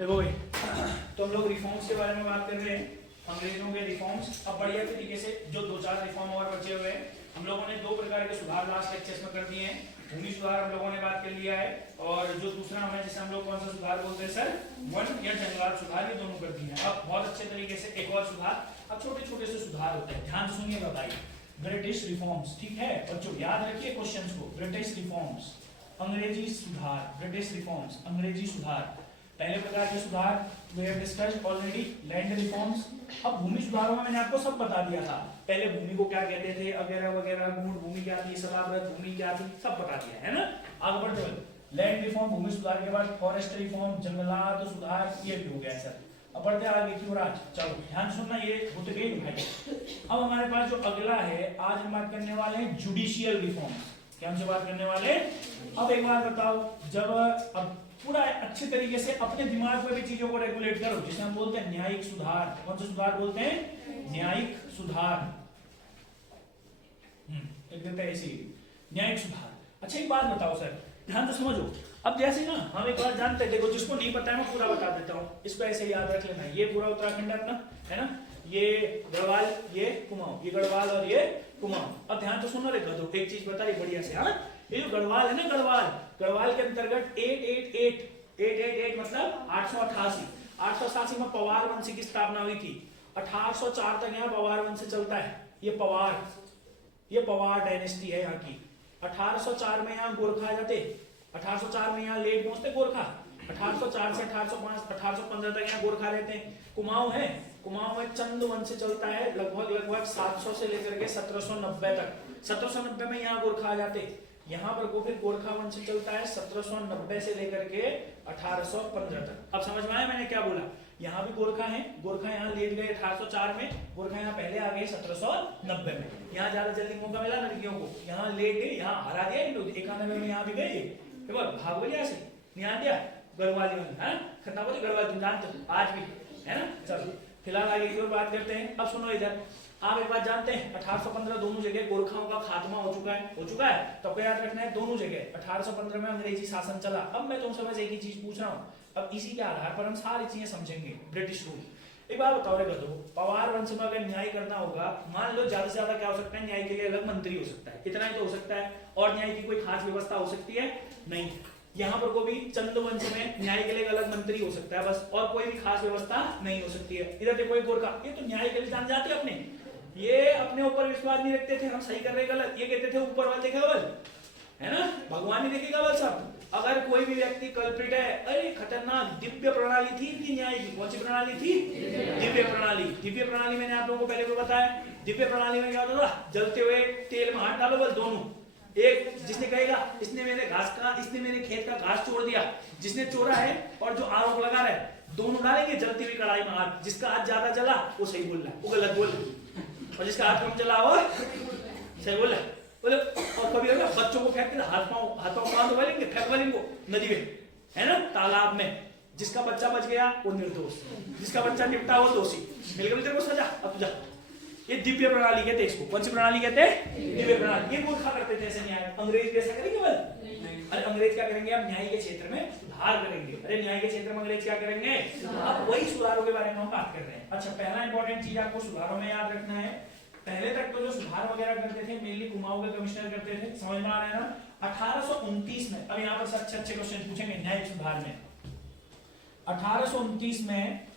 देखो भाई, तो हम लोग रिफॉर्म्स के बारे में बात कर रहे हैं, अंग्रेजों के रिफॉर्म्स। अब बढ़िया तरीके से जो 2-4 रिफॉर्म और बचे हुए हैं, हम लोगों ने 2 प्रकार के सुधार लास्ट लेक्चर्स में कर दिए हैं। भूमि सुधार हम लोगों ने बात कर लिया है, और जो दूसरा हमें जिसे हम लोग कौन सा सुधार बोलते हैं सर, वन या जंगलात सुधार, ये दोनों कर दिए हैं। अब बहुत अच्छे तरीके से एक और सुधार, अब छोटे छोटे से सुधार होते हैं, ध्यान सुनिएगा भाई। ब्रिटिश रिफॉर्म्स, ठीक है बच्चों, याद रखिए क्वेश्चंस को। ब्रिटिश रिफॉर्म्स, अंग्रेजी सुधार, ब्रिटिश रिफॉर्म्स, अंग्रेजी सुधार। पहले प्रकार के सुधार we have discussed already, land reforms. अब भूमि सुधारों में मैंने आपको सब बता दिया था, पहले भूमि को क्या कहते थे वगैरह वगैरह, गुण भूमि क्या थी, सलाबत भूमि क्या थी, सब बता दिया है ना। आगे बढ़ते हुए लैंड रिफॉर्म, भूमि सुधार के बाद फॉरेस्ट रिफॉर्म, जंगलात सुधार, ये भी हो गया सर। अब बढ़ते आगे की ओर। आज चलो ध्यान सुनना, ये होते गए भाई। अब हमारे पास जो अगला है, आज हम बात करने वाले हैं जुडिशियल रिफॉर्म। क्या हमसे बात करने वाले? अब एक बात बताओ, जब अब पूरा अच्छे तरीके से अपने दिमाग में भी चीजों को रेगुलेट करो, जिसे हम बोलते हैं न्यायिक सुधार। कौन सा सुधार बोलते हैं? न्यायिक सुधार। एक देते हैं इसी, न्यायिक सुधार। अच्छा एक बात बताओ सर, ध्यान से समझो। अब जैसे ना हम एक बात जानते हैं, देखो जिसको नहीं पता है मैं पूरा बता देता हूँ, इसको ऐसे याद रख लेना। ये पूरा उत्तराखंड है अपना, है ना, ये गढ़वाल, ये कुमाऊं, ये गढ़वाल और ये कुमाऊं। अब ध्यान तो सुनो रे गधो, एक चीज बता रही बढ़िया से। हाँ, ये जो गढ़वाल है ना, गढ़वाल के अंतर्गत 888 मतलब 888 में पवार वंश की स्थापना हुई थी। 1804 तक यहाँ पवार वंश चलता है। ये पवार डायनेस्टी है यहाँ की। 1804 में यहाँ गोरखा आ जाते, 1804 में यहाँ लेट पहुंचते गोरखा। 1804 से 1815 तक यहाँ गोरखा रहते हैं। कुमाऊं में चंद वंश चलता है, लगभग 700 से लेकर के 1790 तक। 1790 में यहाँ गोरखा आ जाते। यहाँ पर को फिर गोरखा वंश चलता है 1790 से लेकर के 1815 तक। अब समझ में आया मैंने क्या बोला? यहाँ भी गोरखा है, गोरखा यहाँ लेट गए 1804 में, गोरखा यहाँ पहले आ गए 1790 में। यहाँ ज्यादा जल्दी मौका मिला लड़कियों को, यहाँ लेट गए, यहाँ हरा दिया इन लोग। 91 में यहाँ भी गए, भाग बोलिया से ध्यान दिया गढ़वाली में, खत्म हो गढ़वाल, तुम जानते हो आज भी, है ना। चलो फिलहाल आगे की ओर बात करते हैं। अब सुनो इधर, आप एक बात जानते हैं, 1815 दोनों जगह गोरखाओं का खात्मा हो चुका है। तो याद रखना है दोनों जगह 1815 में अंग्रेजी शासन चला। अब मैं तुमसे बस एक ही चीज पूछ रहा हूँ, अब इसी के आधार पर हम सारी चीजें समझेंगे। British rule. एक बात बताओ रे गधो, पवार वंश में अगर न्याय करना होगा, मान लो ज्यादा से ज्यादा क्या हो सकता है, न्याय के लिए अलग मंत्री हो सकता है, इतना ही तो हो सकता है, और न्याय की कोई खास व्यवस्था हो सकती है नहीं। यहाँ पर को भी चंद वंश में न्याय के लिए अलग मंत्री हो सकता है बस, और कोई भी खास व्यवस्था नहीं हो सकती है। इधर देखो एक गोरखा, ये तो न्याय के लिए जान जाते अपने, ये अपने ऊपर विश्वास नहीं रखते थे हम सही कर रहे गलत, ये कहते थे ऊपर वाला देखेगा बल, है ना, भगवान ही देखेगा बल सब। अगर कोई भी व्यक्ति कल्प्रिट है, अरे खतरनाक दिव्य प्रणाली थी इनकी न्याय की। कौन सी प्रणाली थी? दिव्य प्रणाली। दिव्य प्रणाली मैंने आप लोगों को पहले भी बताया, दिव्य प्रणाली में क्या होता था, जलते हुए तेल में हाथ डालो बल दोनों। एक जिसने कहेगा इसने मेरे खेत का घास चोर दिया, जिसने चोरा है और जो आरोप लगा रहा है, दोनों डालेंगे जलती हुई कढ़ाई में हाथ। जिसका हाथ ज्यादा जला वो सही बोल रहा है, वो गलत बोल रहा है, और जिसका हाथ कम चला वो सही बोल रहा है। और कभी होगा बच्चों को फेंक के हाथ पांव कहां तो बोलेंगे, फेंक वाले को नदी में, है ना, तालाब में। जिसका बच्चा बच गया वो निर्दोष, जिसका बच्चा निपटा वो दोषी। मिल गई तेरे को सजा, अब तुझा। ये दिव्य प्रणाली कहते हैं इसको। कौन सी प्रणाली कहते हैं? दिव्य प्रणाली। ये गोरखा करते थे ऐसे न्याय। अंग्रेज कैसा करेंगे बल? अरे अंग्रेज क्या करेंगे, अब न्याय के क्षेत्र में सुधार करेंगे। अरे न्याय के क्षेत्र में अंग्रेज क्या करेंगे? अब वही सुधारों के बारे में हम बात कर रहे हैं। अच्छा, पहला इंपॉर्टेंट चीज आपको सुधारों में याद रखना है, पहले तक तो जो सुधार वगैरह करते थे मेनली कुमाऊं के कमिश्नर करते थे, समझ में आ रहा है ना। 1829 में, अब यहाँ पर अच्छे क्वेश्चन पूछेंगे न्यायिक सुधार में। 1829 में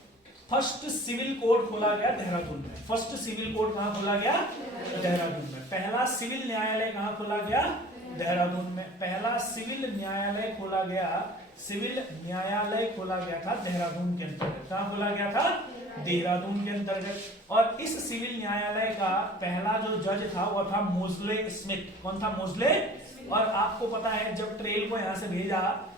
फर्स्ट सिविल कोर्ट खोला गया देहरादून में। फर्स्ट सिविल कोर्ट कहाँ खोला गया? देहरादून में। पहला सिविल न्यायालय कहाँ खोला गया? देहरादून में। पहला सिविल न्यायालय खोला गया था देहरादून के अंतर्गत। कहाँ खोला गया था? देहरादून के अंतर्गत। और इस सिविल न्यायालय का पहला जो जज था वो था मोजले स्मिथ। कौन था? मोजले। और आपको पता है जब ट्रेल को यहाँ से भेजा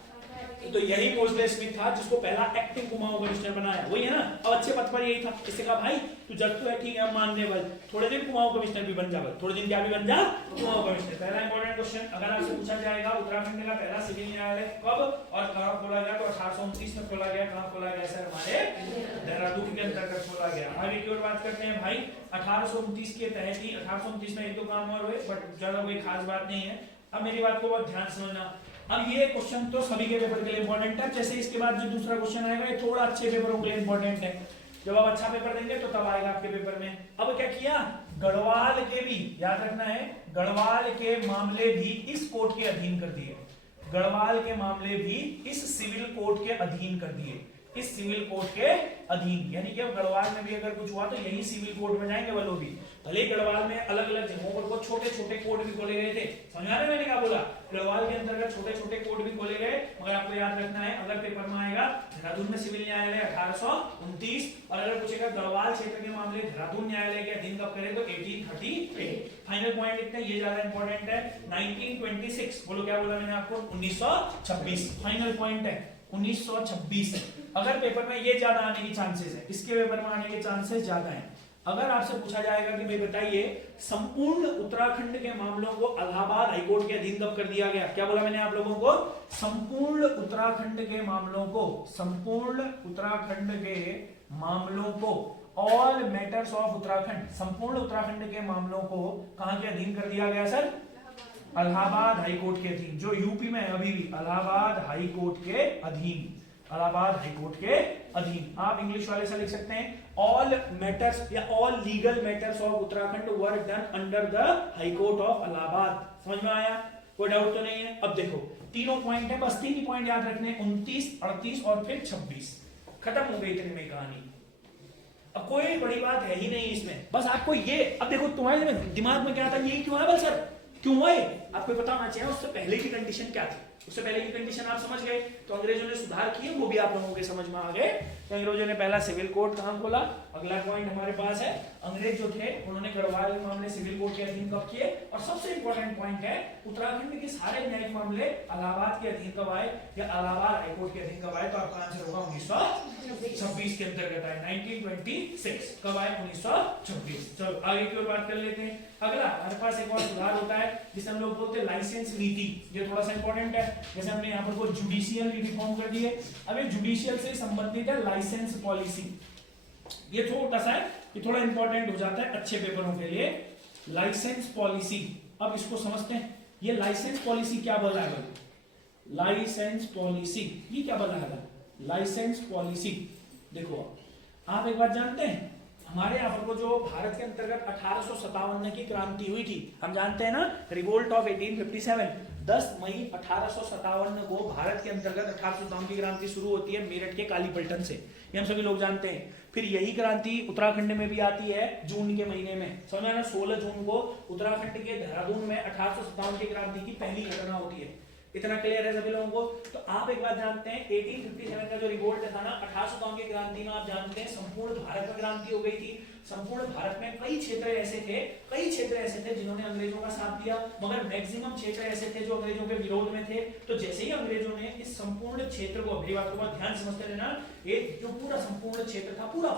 तो यही मोजले स्मिथ था जिसको पहला एक्टिंग कुमाऊं कमिश्नर बनाया, वही है ना। अब अच्छे पद पर यही था। इससे कहा भाई तू जज तो है, ठीक है हम मान रहे, थोड़े दिन कुमाऊं कमिश्नर भी बन जा, थोड़े दिन क्या भी बन जा, कुमाऊं कमिश्नर। पहला इंपॉर्टेंट क्वेश्चन अगर आपसे पूछा जाएगा, उत्तराखंड का पहला सिविल न्यायालय कब और कहाँ खोला गया? तो 1829 में खोला गया। कहाँ खोला गया सर? हमारे देहरादून के अंतर्गत खोला गया। आगे की ओर बात करते हैं भाई। 1829 के तहत ही 1829 में एक दो काम और हुए, बट ज्यादा कोई खास बात नहीं है। अब मेरी बात को बहुत ध्यान समझना, अब ये क्वेश्चन तो सभी के पेपर के लिए इंपॉर्टेंट है, जैसे इसके बाद जो दूसरा क्वेश्चन आएगा ये थोड़ा अच्छे पेपरों के लिए इंपॉर्टेंट है, जब आप अच्छा पेपर देंगे तो तब आएगा आपके पेपर में। अब क्या किया, गढ़वाल के भी याद रखना है, गढ़वाल के मामले भी इस कोर्ट के अधीन कर दिए, गढ़वाल के मामले भी इस सिविल कोर्ट के अधीन कर दिए, इस सिविल कोर्ट के अधीन, यानी कि अब गढ़वाल में भी अगर कुछ हुआ तो यही सिविल कोर्ट में जाएंगे वो लोग भी। भले गढ़वाल में अलग अलग जगहों पर वो छोटे छोटे कोर्ट भी खोले गए थे, समझ आ रहा है मैंने क्या बोला, गढ़वाल के अंतर्गत छोटे छोटे कोर्ट भी खोले गए, मगर आपको याद रखना है अगर पेपर में आएगा देहरादून में सिविल न्यायालय 1829, और अगर पूछेगा गढ़वाल क्षेत्र के मामले देहरादून न्यायालय के अधीन कब करे तो 1838। फाइनल पॉइंट लिखते हैं, ये ज्यादा इंपॉर्टेंट है, 1926, बोलो क्या बोला मैंने आपको, 1926 फाइनल पॉइंट है, 1926। अगर पेपर में ये ज्यादा आने की चांसेस है, इसके पेपर में आने के चांसेस ज्यादा हैं। अगर आपसे पूछा जाएगा कि भाई बताइए संपूर्ण उत्तराखंड के मामलों को इलाहाबाद हाईकोर्ट के अधीन कब कर दिया गया, क्या बोला मैंने आप लोगों को, संपूर्ण उत्तराखंड के मामलों को, संपूर्ण उत्तराखंड के मामलों को, ऑल मैटर्स ऑफ उत्तराखंड, संपूर्ण उत्तराखंड के मामलों को कहां के अधीन कर दिया गया सर, इलाहाबाद हाईकोर्ट के अधीन, जो यूपी में अभी भी इलाहाबाद हाईकोर्ट के अधीन, इलाहाबाद हाईकोर्ट के अधीन। आप इंग्लिश वाले से लिख सकते हैं ऑल मैटर्स या all legal matters of Uttarakhand were done under the high court of Allahabad. समझ में आया, कोई डाउट तो नहीं है। अब देखो तीनों पॉइंट है, बस तीन ही पॉइंट याद रखने, 29, 38 और फिर 26, खत्म हो गई इतने में कहानी। अब कोई बड़ी बात है ही नहीं इसमें, बस आपको ये, अब देखो तुम्हारे दिमाग में क्या था, ये क्यों है बल सर, क्यों है आपको पता होना चाहिए, उससे पहले की कंडीशन क्या थी, उससे पहले की कंडीशन आप समझ गए, तो अंग्रेजों ने सुधार किए वो भी आप लोगों के समझ में आ गए। तो अंग्रेजों ने पहला सिविल कोर्ट कहां खोला, अगला पॉइंट हमारे पास है, अंग्रेज जो थे उन्होंने गढ़वाल के मामले सिविल कोर्ट के अधीन कब किए, और सबसे इंपॉर्टेंट पॉइंट है उत्तराखंड के सारे न्यायिक मामले इलाहाबाद के अधीन कब आए, या इलाहाबाद हाईकोर्ट के अधीन कब आए, तो आपका आंसर होगा 1926 के अंतर्गत आए, 1926 कब आए, 1926। चलो आगे की ओर बात कर लेते हैं। अगला हमारे पास एक और सुधार होता है जिसे हम लोग बोलते हैं लाइसेंस नीति, ये थोड़ा सा इंपॉर्टेंट है, जैसे हमने यहाँ पर जुडिशियल नीति फॉर्म कर दी है, अब ये जुडिशियल से संबंधित है लाइसेंस पॉलिसी, ये थोड़ा सा है, ये थोड़ा इंपॉर्टेंट हो जाता है अच्छे पेपरों के लिए, लाइसेंस पॉलिसी। अब इसको समझते हैं, ये लाइसेंस पॉलिसी क्या बोला है, लाइसेंस पॉलिसी ये क्या बोला है, लाइसेंस पॉलिसी। देखो आप एक बात जानते हैं, हमारे यहाँ पर जो भारत के अंतर्गत 1857 की क्रांति हुई थी, हम जानते हैं ना, रिवोल्ट ऑफ 1857, 10 मई 1857 को भारत के अंतर्गत 1857 की क्रांति शुरू होती है मेरठ के कालीपलटन से, ये हम सभी लोग जानते हैं। फिर यही क्रांति उत्तराखंड में भी आती है जून के महीने में, समझ ना, 16 जून को उत्तराखंड के देहरादून में 1857 की क्रांति की पहली घटना होती है। इतना क्लियर है सभी लोगों को। तो आप एक बात जानते हैं 1857 का जो रिवोल्ट था ना, 1857 की क्रांति में आप जानते हैं संपूर्ण भारत में क्रांति हो गई थी। संपूर्ण भारत में कई क्षेत्र ऐसे थे जिन्होंने अंग्रेजों का साथ दिया, मगर मैक्सिमम क्षेत्र ऐसे थे जो अंग्रेजों के विरोध में थे। तो जैसे ही अंग्रेजों ने इस संपूर्ण क्षेत्र को, मेरी बात को ध्यान समझते रहना, एक जो पूरा संपूर्ण क्षेत्र था, पूरे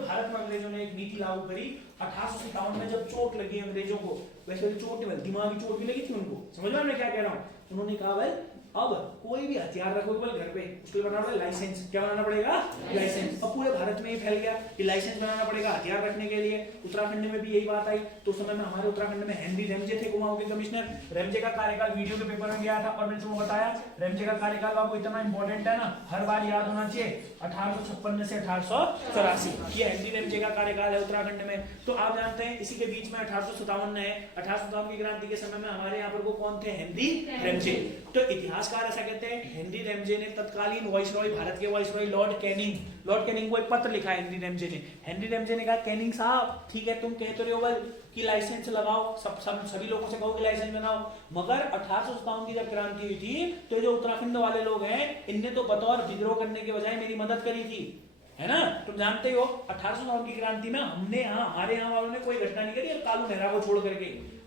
भारत में अंग्रेजों ने एक नीति लागू करी। 1857 में जब चोट लगी अंग्रेजों को, वैसे चोट दिमागी चोट भी लगी थी उनको, समझ में मैं क्या कह रहा हूँ, उन्होंने कहा भाई अब कोई भी हथियार रखोगे घर पे, उसके लिए बनाना पड़ेगा लाइसेंस। क्या बनाना पड़ेगा, लाइसेंस। अब पूरे भारत में ये फैल गया कि लाइसेंस बनाना पड़ेगा हथियार रखने के लिए। उत्तराखंड में भी यही बात आई। तो उस समय में हमारे उत्तराखंड में हेनरी रेमजे थे कुमाऊं के कमिश्नर। रेमजे का कार्यकाल वीडियो के पेपर में गया था और मैंने तुमको बताया रेमजे का कार्यकाल आपको इतना इंपॉर्टेंट है ना, हर बार याद होना चाहिए। 1856 से 1884 ये हेनरी रेमजे का कार्यकाल है उत्तराखंड में। तो आप जानते हैं इसी के बीच में 1857 है। 1857 की क्रांति के समय में हमारे यहाँ पर वो कौन थे, हेनरी रेमजे। तो इतिहासकार ऐसा कहते हैं हेनरी रेमजे ने तत्कालीन वाइसरॉय, भारत के वाइसरॉय लॉर्ड कैनिंग को एक पत्र लिखा हेनरी रेमजे ने। हेनरी रेमजे ने कहा कैनिंग साहब ठीक है तुम कहते रहे हो कि लाइसेंस लगाओ, सभी लोगों से कहो कि लाइसेंस बनाओ, मगर 1857 की जब क्रांति हुई थी तो जो उत्तराखंड वाले लोग हैं इनने तो बतौर विद्रोह करने के बजाय मेरी मदद करी थी, है ना। तुम जानते हो 1857 की क्रांति में हमारे यहाँ वालों ने कोई घटना नहीं करी कालू नेहरा को छोड़ करके।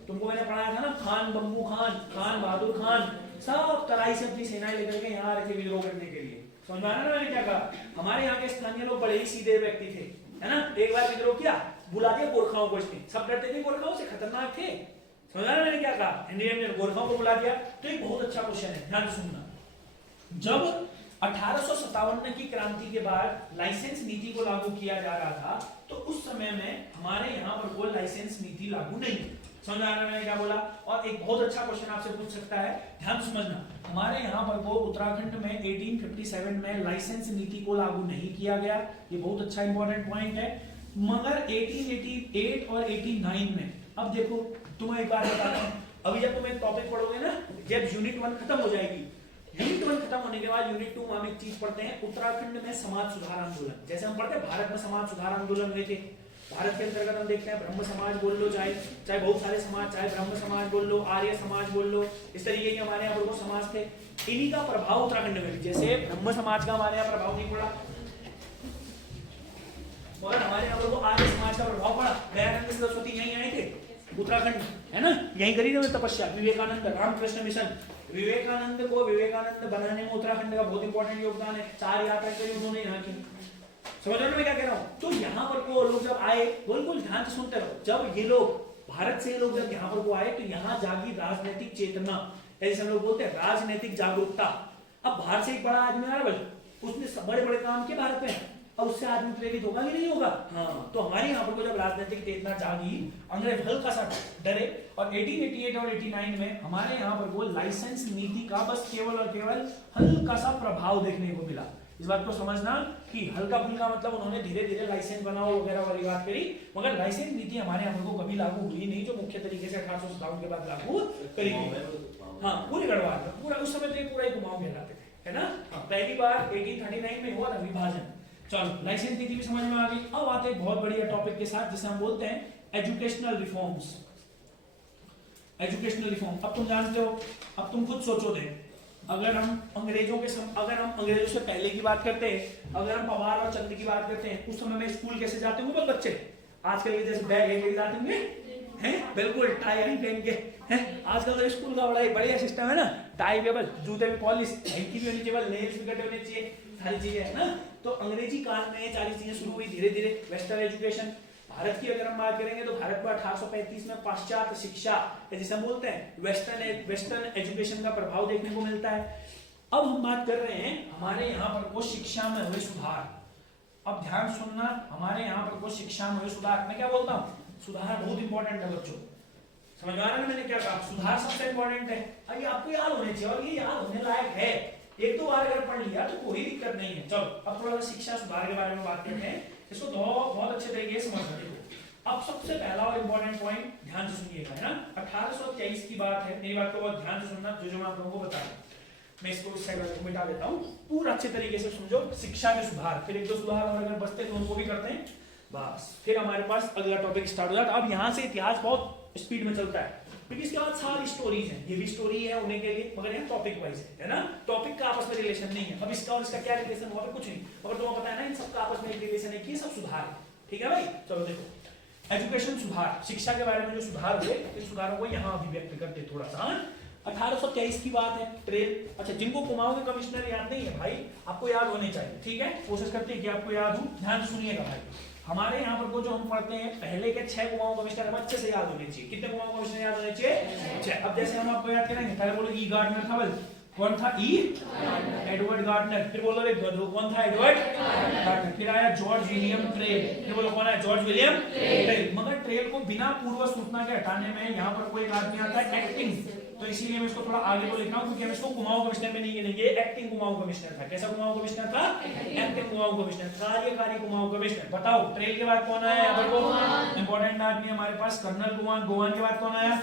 तुमको मैंने पढ़ाया था ना, खान बम्बू खान, खान बहादुर खान, सब तराई से अपनी सेनाएं लेकर के यहाँ रखे विद्रोह करने के लिए। समझ में आया ना मैंने क्या कहा। हमारे यहाँ के स्थानीय लोग बड़े ही सीधे व्यक्ति थे, है ना। एक बार विद्रोह किया, बुला दिया गोरखाओं को, इसने सब डरते थे गोरखाओं से, खतरनाक थे। समझ आया मैंने क्या कहा, इंडियन ने गोरखाओं को बुला दिया। तो एक बहुत अच्छा क्वेश्चन है, ध्यान से सुनना। जब 1857 की क्रांति के बाद लाइसेंस नीति को लागू किया जा रहा था तो उस समय में हमारे यहाँ पर कोई लाइसेंस नीति लागू नहीं। समझ आ रहा है मैंने क्या बोला? और एक बहुत अच्छा क्वेश्चन आपसे पूछ सकता है, ध्यान से समझना, हमारे यहाँ पर वो उत्तराखंड में 1857 में लाइसेंस नीति को लागू नहीं किया गया, ये बहुत अच्छा इंपॉर्टेंट पॉइंट है, मगर 1888 और 89 में, अब देखो तुम्हें एक बार बताता हूँ, अभी जब तुम एक टॉपिक पढ़ोगे ना, जब यूनिट 1 खत्म हो जाएगी, यूनिट 1 खत्म होने के बाद यूनिट 2 में हम एक चीज पढ़ते हैं, उत्तराखंड में समाज सुधार आंदोलन, जैसे हम पढ़ते हैं भारत में समाज सुधार आंदोलन हुए थे, भारत के अंतर्गत हम देखते हैं ब्रह्म समाज बोल लो, चाहे बहुत सारे समाज, चाहे ब्रह्म समाज बोल लो, आर्य समाज बोल लो, इस तरीके के हमारे यहाँ पर वो समाज थे, इन्हीं का प्रभाव उत्तराखंड में भी, जैसे ब्रह्म समाज का हमारे यहाँ प्रभाव नहीं पड़ा, मगर हमारे यहाँ पर वो आर्य समाज का प्रभाव पड़ा, दयानंद सरस्वती यहीं आए थे उत्तराखंड, है ना, यहीं करी थी तपस्या, विवेकानंद, रामकृष्ण मिशन, विवेकानंद को विवेकानंद बनाने में उत्तराखंड का बहुत इंपॉर्टेंट योगदान है, 4 यात्रा करी उन्होंने यहाँ की, समझ रहे हो मैं क्या कह रहा हूँ? तो यहाँ पर वो लोग जब आए, बिल्कुल ध्यान से सुनते रहो, जब ये लोग भारत से लोग जब यहाँ पर वो आए तो यहाँ जागी राजनीतिक चेतना, ऐसे हम लोग बोलते हैं राजनीतिक जागरूकता। अब बाहर से एक बड़ा आदमी आ रहा है, उसने बड़े बड़े काम किए भारत में, अब उससे आदमी प्रेरित होगा कि नहीं होगा? हाँ, तो हमारे यहाँ पर जब राजनीतिक चेतना जागी, अंग्रेज हल्का सा डरे, और 1888 और 89 में हमारे यहाँ पर वो लाइसेंस नीति का बस केवल और केवल हल्का सा प्रभाव देखने को मिला। इस बात को समझना कि हल्का फुल्का मतलब उन्होंने धीरे धीरे लाइसेंस बनाओ वगैरह वाली बात करी, मगर लाइसेंस नीति हमारे यहाँ पर कभी लागू हुई नहीं, जो मुख्य तरीके से 1857 के बाद लागू करी गई। हाँ, पूरी गढ़वाल में पूरा उस समय तो ये पूरा ही कुमाऊं कहलाते थे, है ना। पहली बार 1839 में हुआ था विभाजन। चलो, लाइसेंस नीति भी समझ में आ गई। अब आते हैं बहुत बढ़िया टॉपिक के साथ, जिसे हम बोलते हैं एजुकेशनल रिफॉर्म्स। एजुकेशनल रिफॉर्म, अब तुम जानते हो, अब तुम खुद सोचो दे, अगर हम अंग्रेजों से पहले की बात करते हैं, अगर हम पवार और चंद की बात करते हैं, उस समय में स्कूल कैसे जाते होंगे बच्चे? आजकल के जैसे बैग लेके जाते होंगे, हैं, बिल्कुल टाई पहन के, हैं। आजकल तो स्कूल का बड़ा बढ़िया सिस्टम है ना, टाई भी, जूते भी पॉलिश, हैंकी भी होनी चाहिए, नेल्स भी कटे होने चाहिए, सारी चीजें है ना। तो अंग्रेजी काल में ये सारी चीजें शुरू हुई धीरे धीरे। वेस्टर्न एजुकेशन, भारत की अगर हम बात करेंगे तो भारत में 1835 में पाश्चात्य शिक्षा, जिसे हम बोलते हैं वेस्टर्न एजुकेशन का प्रभाव देखने को मिलता है। अब हम बात कर रहे हैं हमारे यहाँ पर को शिक्षा में हुए सुधार। अब ध्यान सुनना, हमारे यहाँ पर को शिक्षा में हुए सुधार, मैं क्या बोलता हूँ, सुधार बहुत इंपॉर्टेंट है बच्चों, समझ आ रहा है मैंने क्या कहा? सुधार सबसे इंपॉर्टेंट है, ये आपको याद होने चाहिए, और ये याद होने लायक है, एक दो बार अगर पढ़ लिया तो कोई दिक्कत नहीं है। चलो, अब थोड़ा सा शिक्षा सुधार के बारे में बात करते हैं, इसको बहुत अच्छे तरीके से समझ सकते हो। अब सबसे पहला और इंपॉर्टेंट पॉइंट ध्यान से सुनिएगा, है ना। 1823 की बात है, मेरी बात को बहुत ध्यान से सुनना, जो मैं आप लोगों को बता रहा हूं, मैं इसको इस साइड मिटा देता हूं, पूरा अच्छे तरीके से समझो। शिक्षा के सुधार, फिर एक दो सुधार और अगर बचते तो उनको भी करते हैं, बस फिर हमारे पास अगला टॉपिक स्टार्ट हो जाता है। अब यहाँ से इतिहास बहुत स्पीड में चलता है, क्योंकि इसके बाद सारी स्टोरीज हैं, ये भी स्टोरी है उन्हें के लिए, मगर ये टॉपिक वाइज है ना, टॉपिक का आपस में रिलेशन नहीं है। अब इसका और इसका क्या रिलेशन हुआ, कुछ नहीं, मगर तुम्हें पता है ना, इन सबका आपस में एक रिलेशन है कि सब सुधार है, ठीक है भाई। चलो देखो, एजुकेशन सुधार, शिक्षा के बारे में जो सुधार हुए, इस सुधारों को यहाँ अभिव्यक्त करते थोड़ा सा। 1823 की बात है, ट्रेल, अच्छा जिनको कुमाऊं के कमिश्नर याद नहीं है भाई, आपको याद होने चाहिए, ठीक है, कोशिश करते हैं कि आपको याद हो। ध्यान सुनिएगा भाई, हमारे यहाँ पर को जो हम पढ़ते हैं, पहले के 6 कुमाऊं कमिश्नर हमें अच्छे से याद होने चाहिए। कितने कुमाऊं कमिश्नर याद होने चाहिए? 6। अब जैसे हम आपको याद करेंगे, पहले बोलो ई गार्डनर था, कौन था? E Edward Gardner. फिर बोलो कौन था? Edward Gardner. फिर आया जॉर्ज विलियम ट्रेल। फिर बोलो कौन है? George William Trail. मगर ट्रेल को बिना पूर्व सूचना के हटाने में यहाँ पर कोई एक आदमी आता है, एक्टिंग, तो इसीलिए मैं इसको थोड़ा आगे को लिख रहा हूँ, क्योंकि हम इसको कुमाऊं कमिश्नर में नहीं गिनेंगे, एक्टिंग कुमाऊं कमिश्नर था। कैसा कुमाऊं कमिश्नर था? एक्टिंग कुमाऊं कमिश्नर, कार्यकारी कुमाऊं कमिश्नर। बताओ ट्रेल के बाद कौन आया? इंपॉर्टेंट आदमी हमारे पास कर्नल गोवान। गोवान के बाद कौन आया?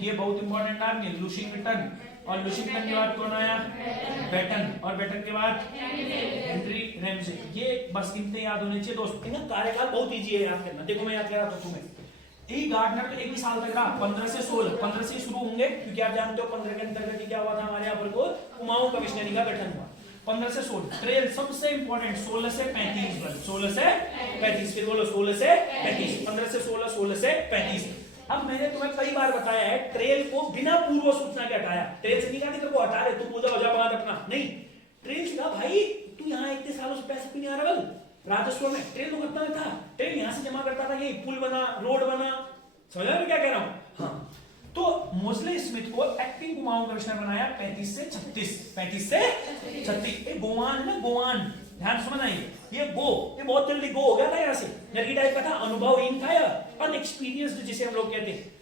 ये बहुत इंपॉर्टेंट आदमी लुशिंगटन। और लुशिंगटन के बाद कौन आया? बेटन। और बेटन के बाद हेनरी रैमसे। ये बस इतने याद होने चाहिए दोस्तों। इनका कार्यकाल बहुत इजी है याद करना। देखो मैं याद कर रहा था तुम्हें, ई गार्डनर तो एक ही साल तक रहा, 15 से 16, 15 से शुरू होंगे, क्योंकि आप जानते हो 15 के अंतर्गत क्या हुआ था, हमारे यहाँ पर को कुमाऊं कमिश्नरी का गठन हुआ। 15 से 16। ट्रेल सबसे इंपॉर्टेंट 16 से 35 बल, 16 से 35। फिर बोलो 16 से 35, 15 से 16, 16 से 35। अब मैंने तुम्हें कई बार बताया है, ट्रेल को बिना पूर्व सूचना के हटाया। ट्रेल से निकाली तो हटा रहे, तू पूजा हो जा बात अपना नहीं। ट्रेल से कहा भाई तू यहाँ इतने सालों से पैसे क्यों नहीं आ रहा? राजस्व में ट्रेन तो करता था, ट्रेन यहाँ से जमा करता था, ये पुल बना, रोड बना, समझ रहे हो क्या कह रहा हूँ? हाँ, तो मोस्ले स्मिथ को एक्टिंग कुमाऊं कमिश्नर बनाया 35 से 36। 35 से 36। गोवान है ना, गोवान, ध्यान समझ आइए, ये बहुत जल्दी गो हो गया था यहाँ से, जल्दी टाइप का था, अनुभवहीन था या अनएक्सपीरियंस्ड जिसे हम लोग कहते हैं।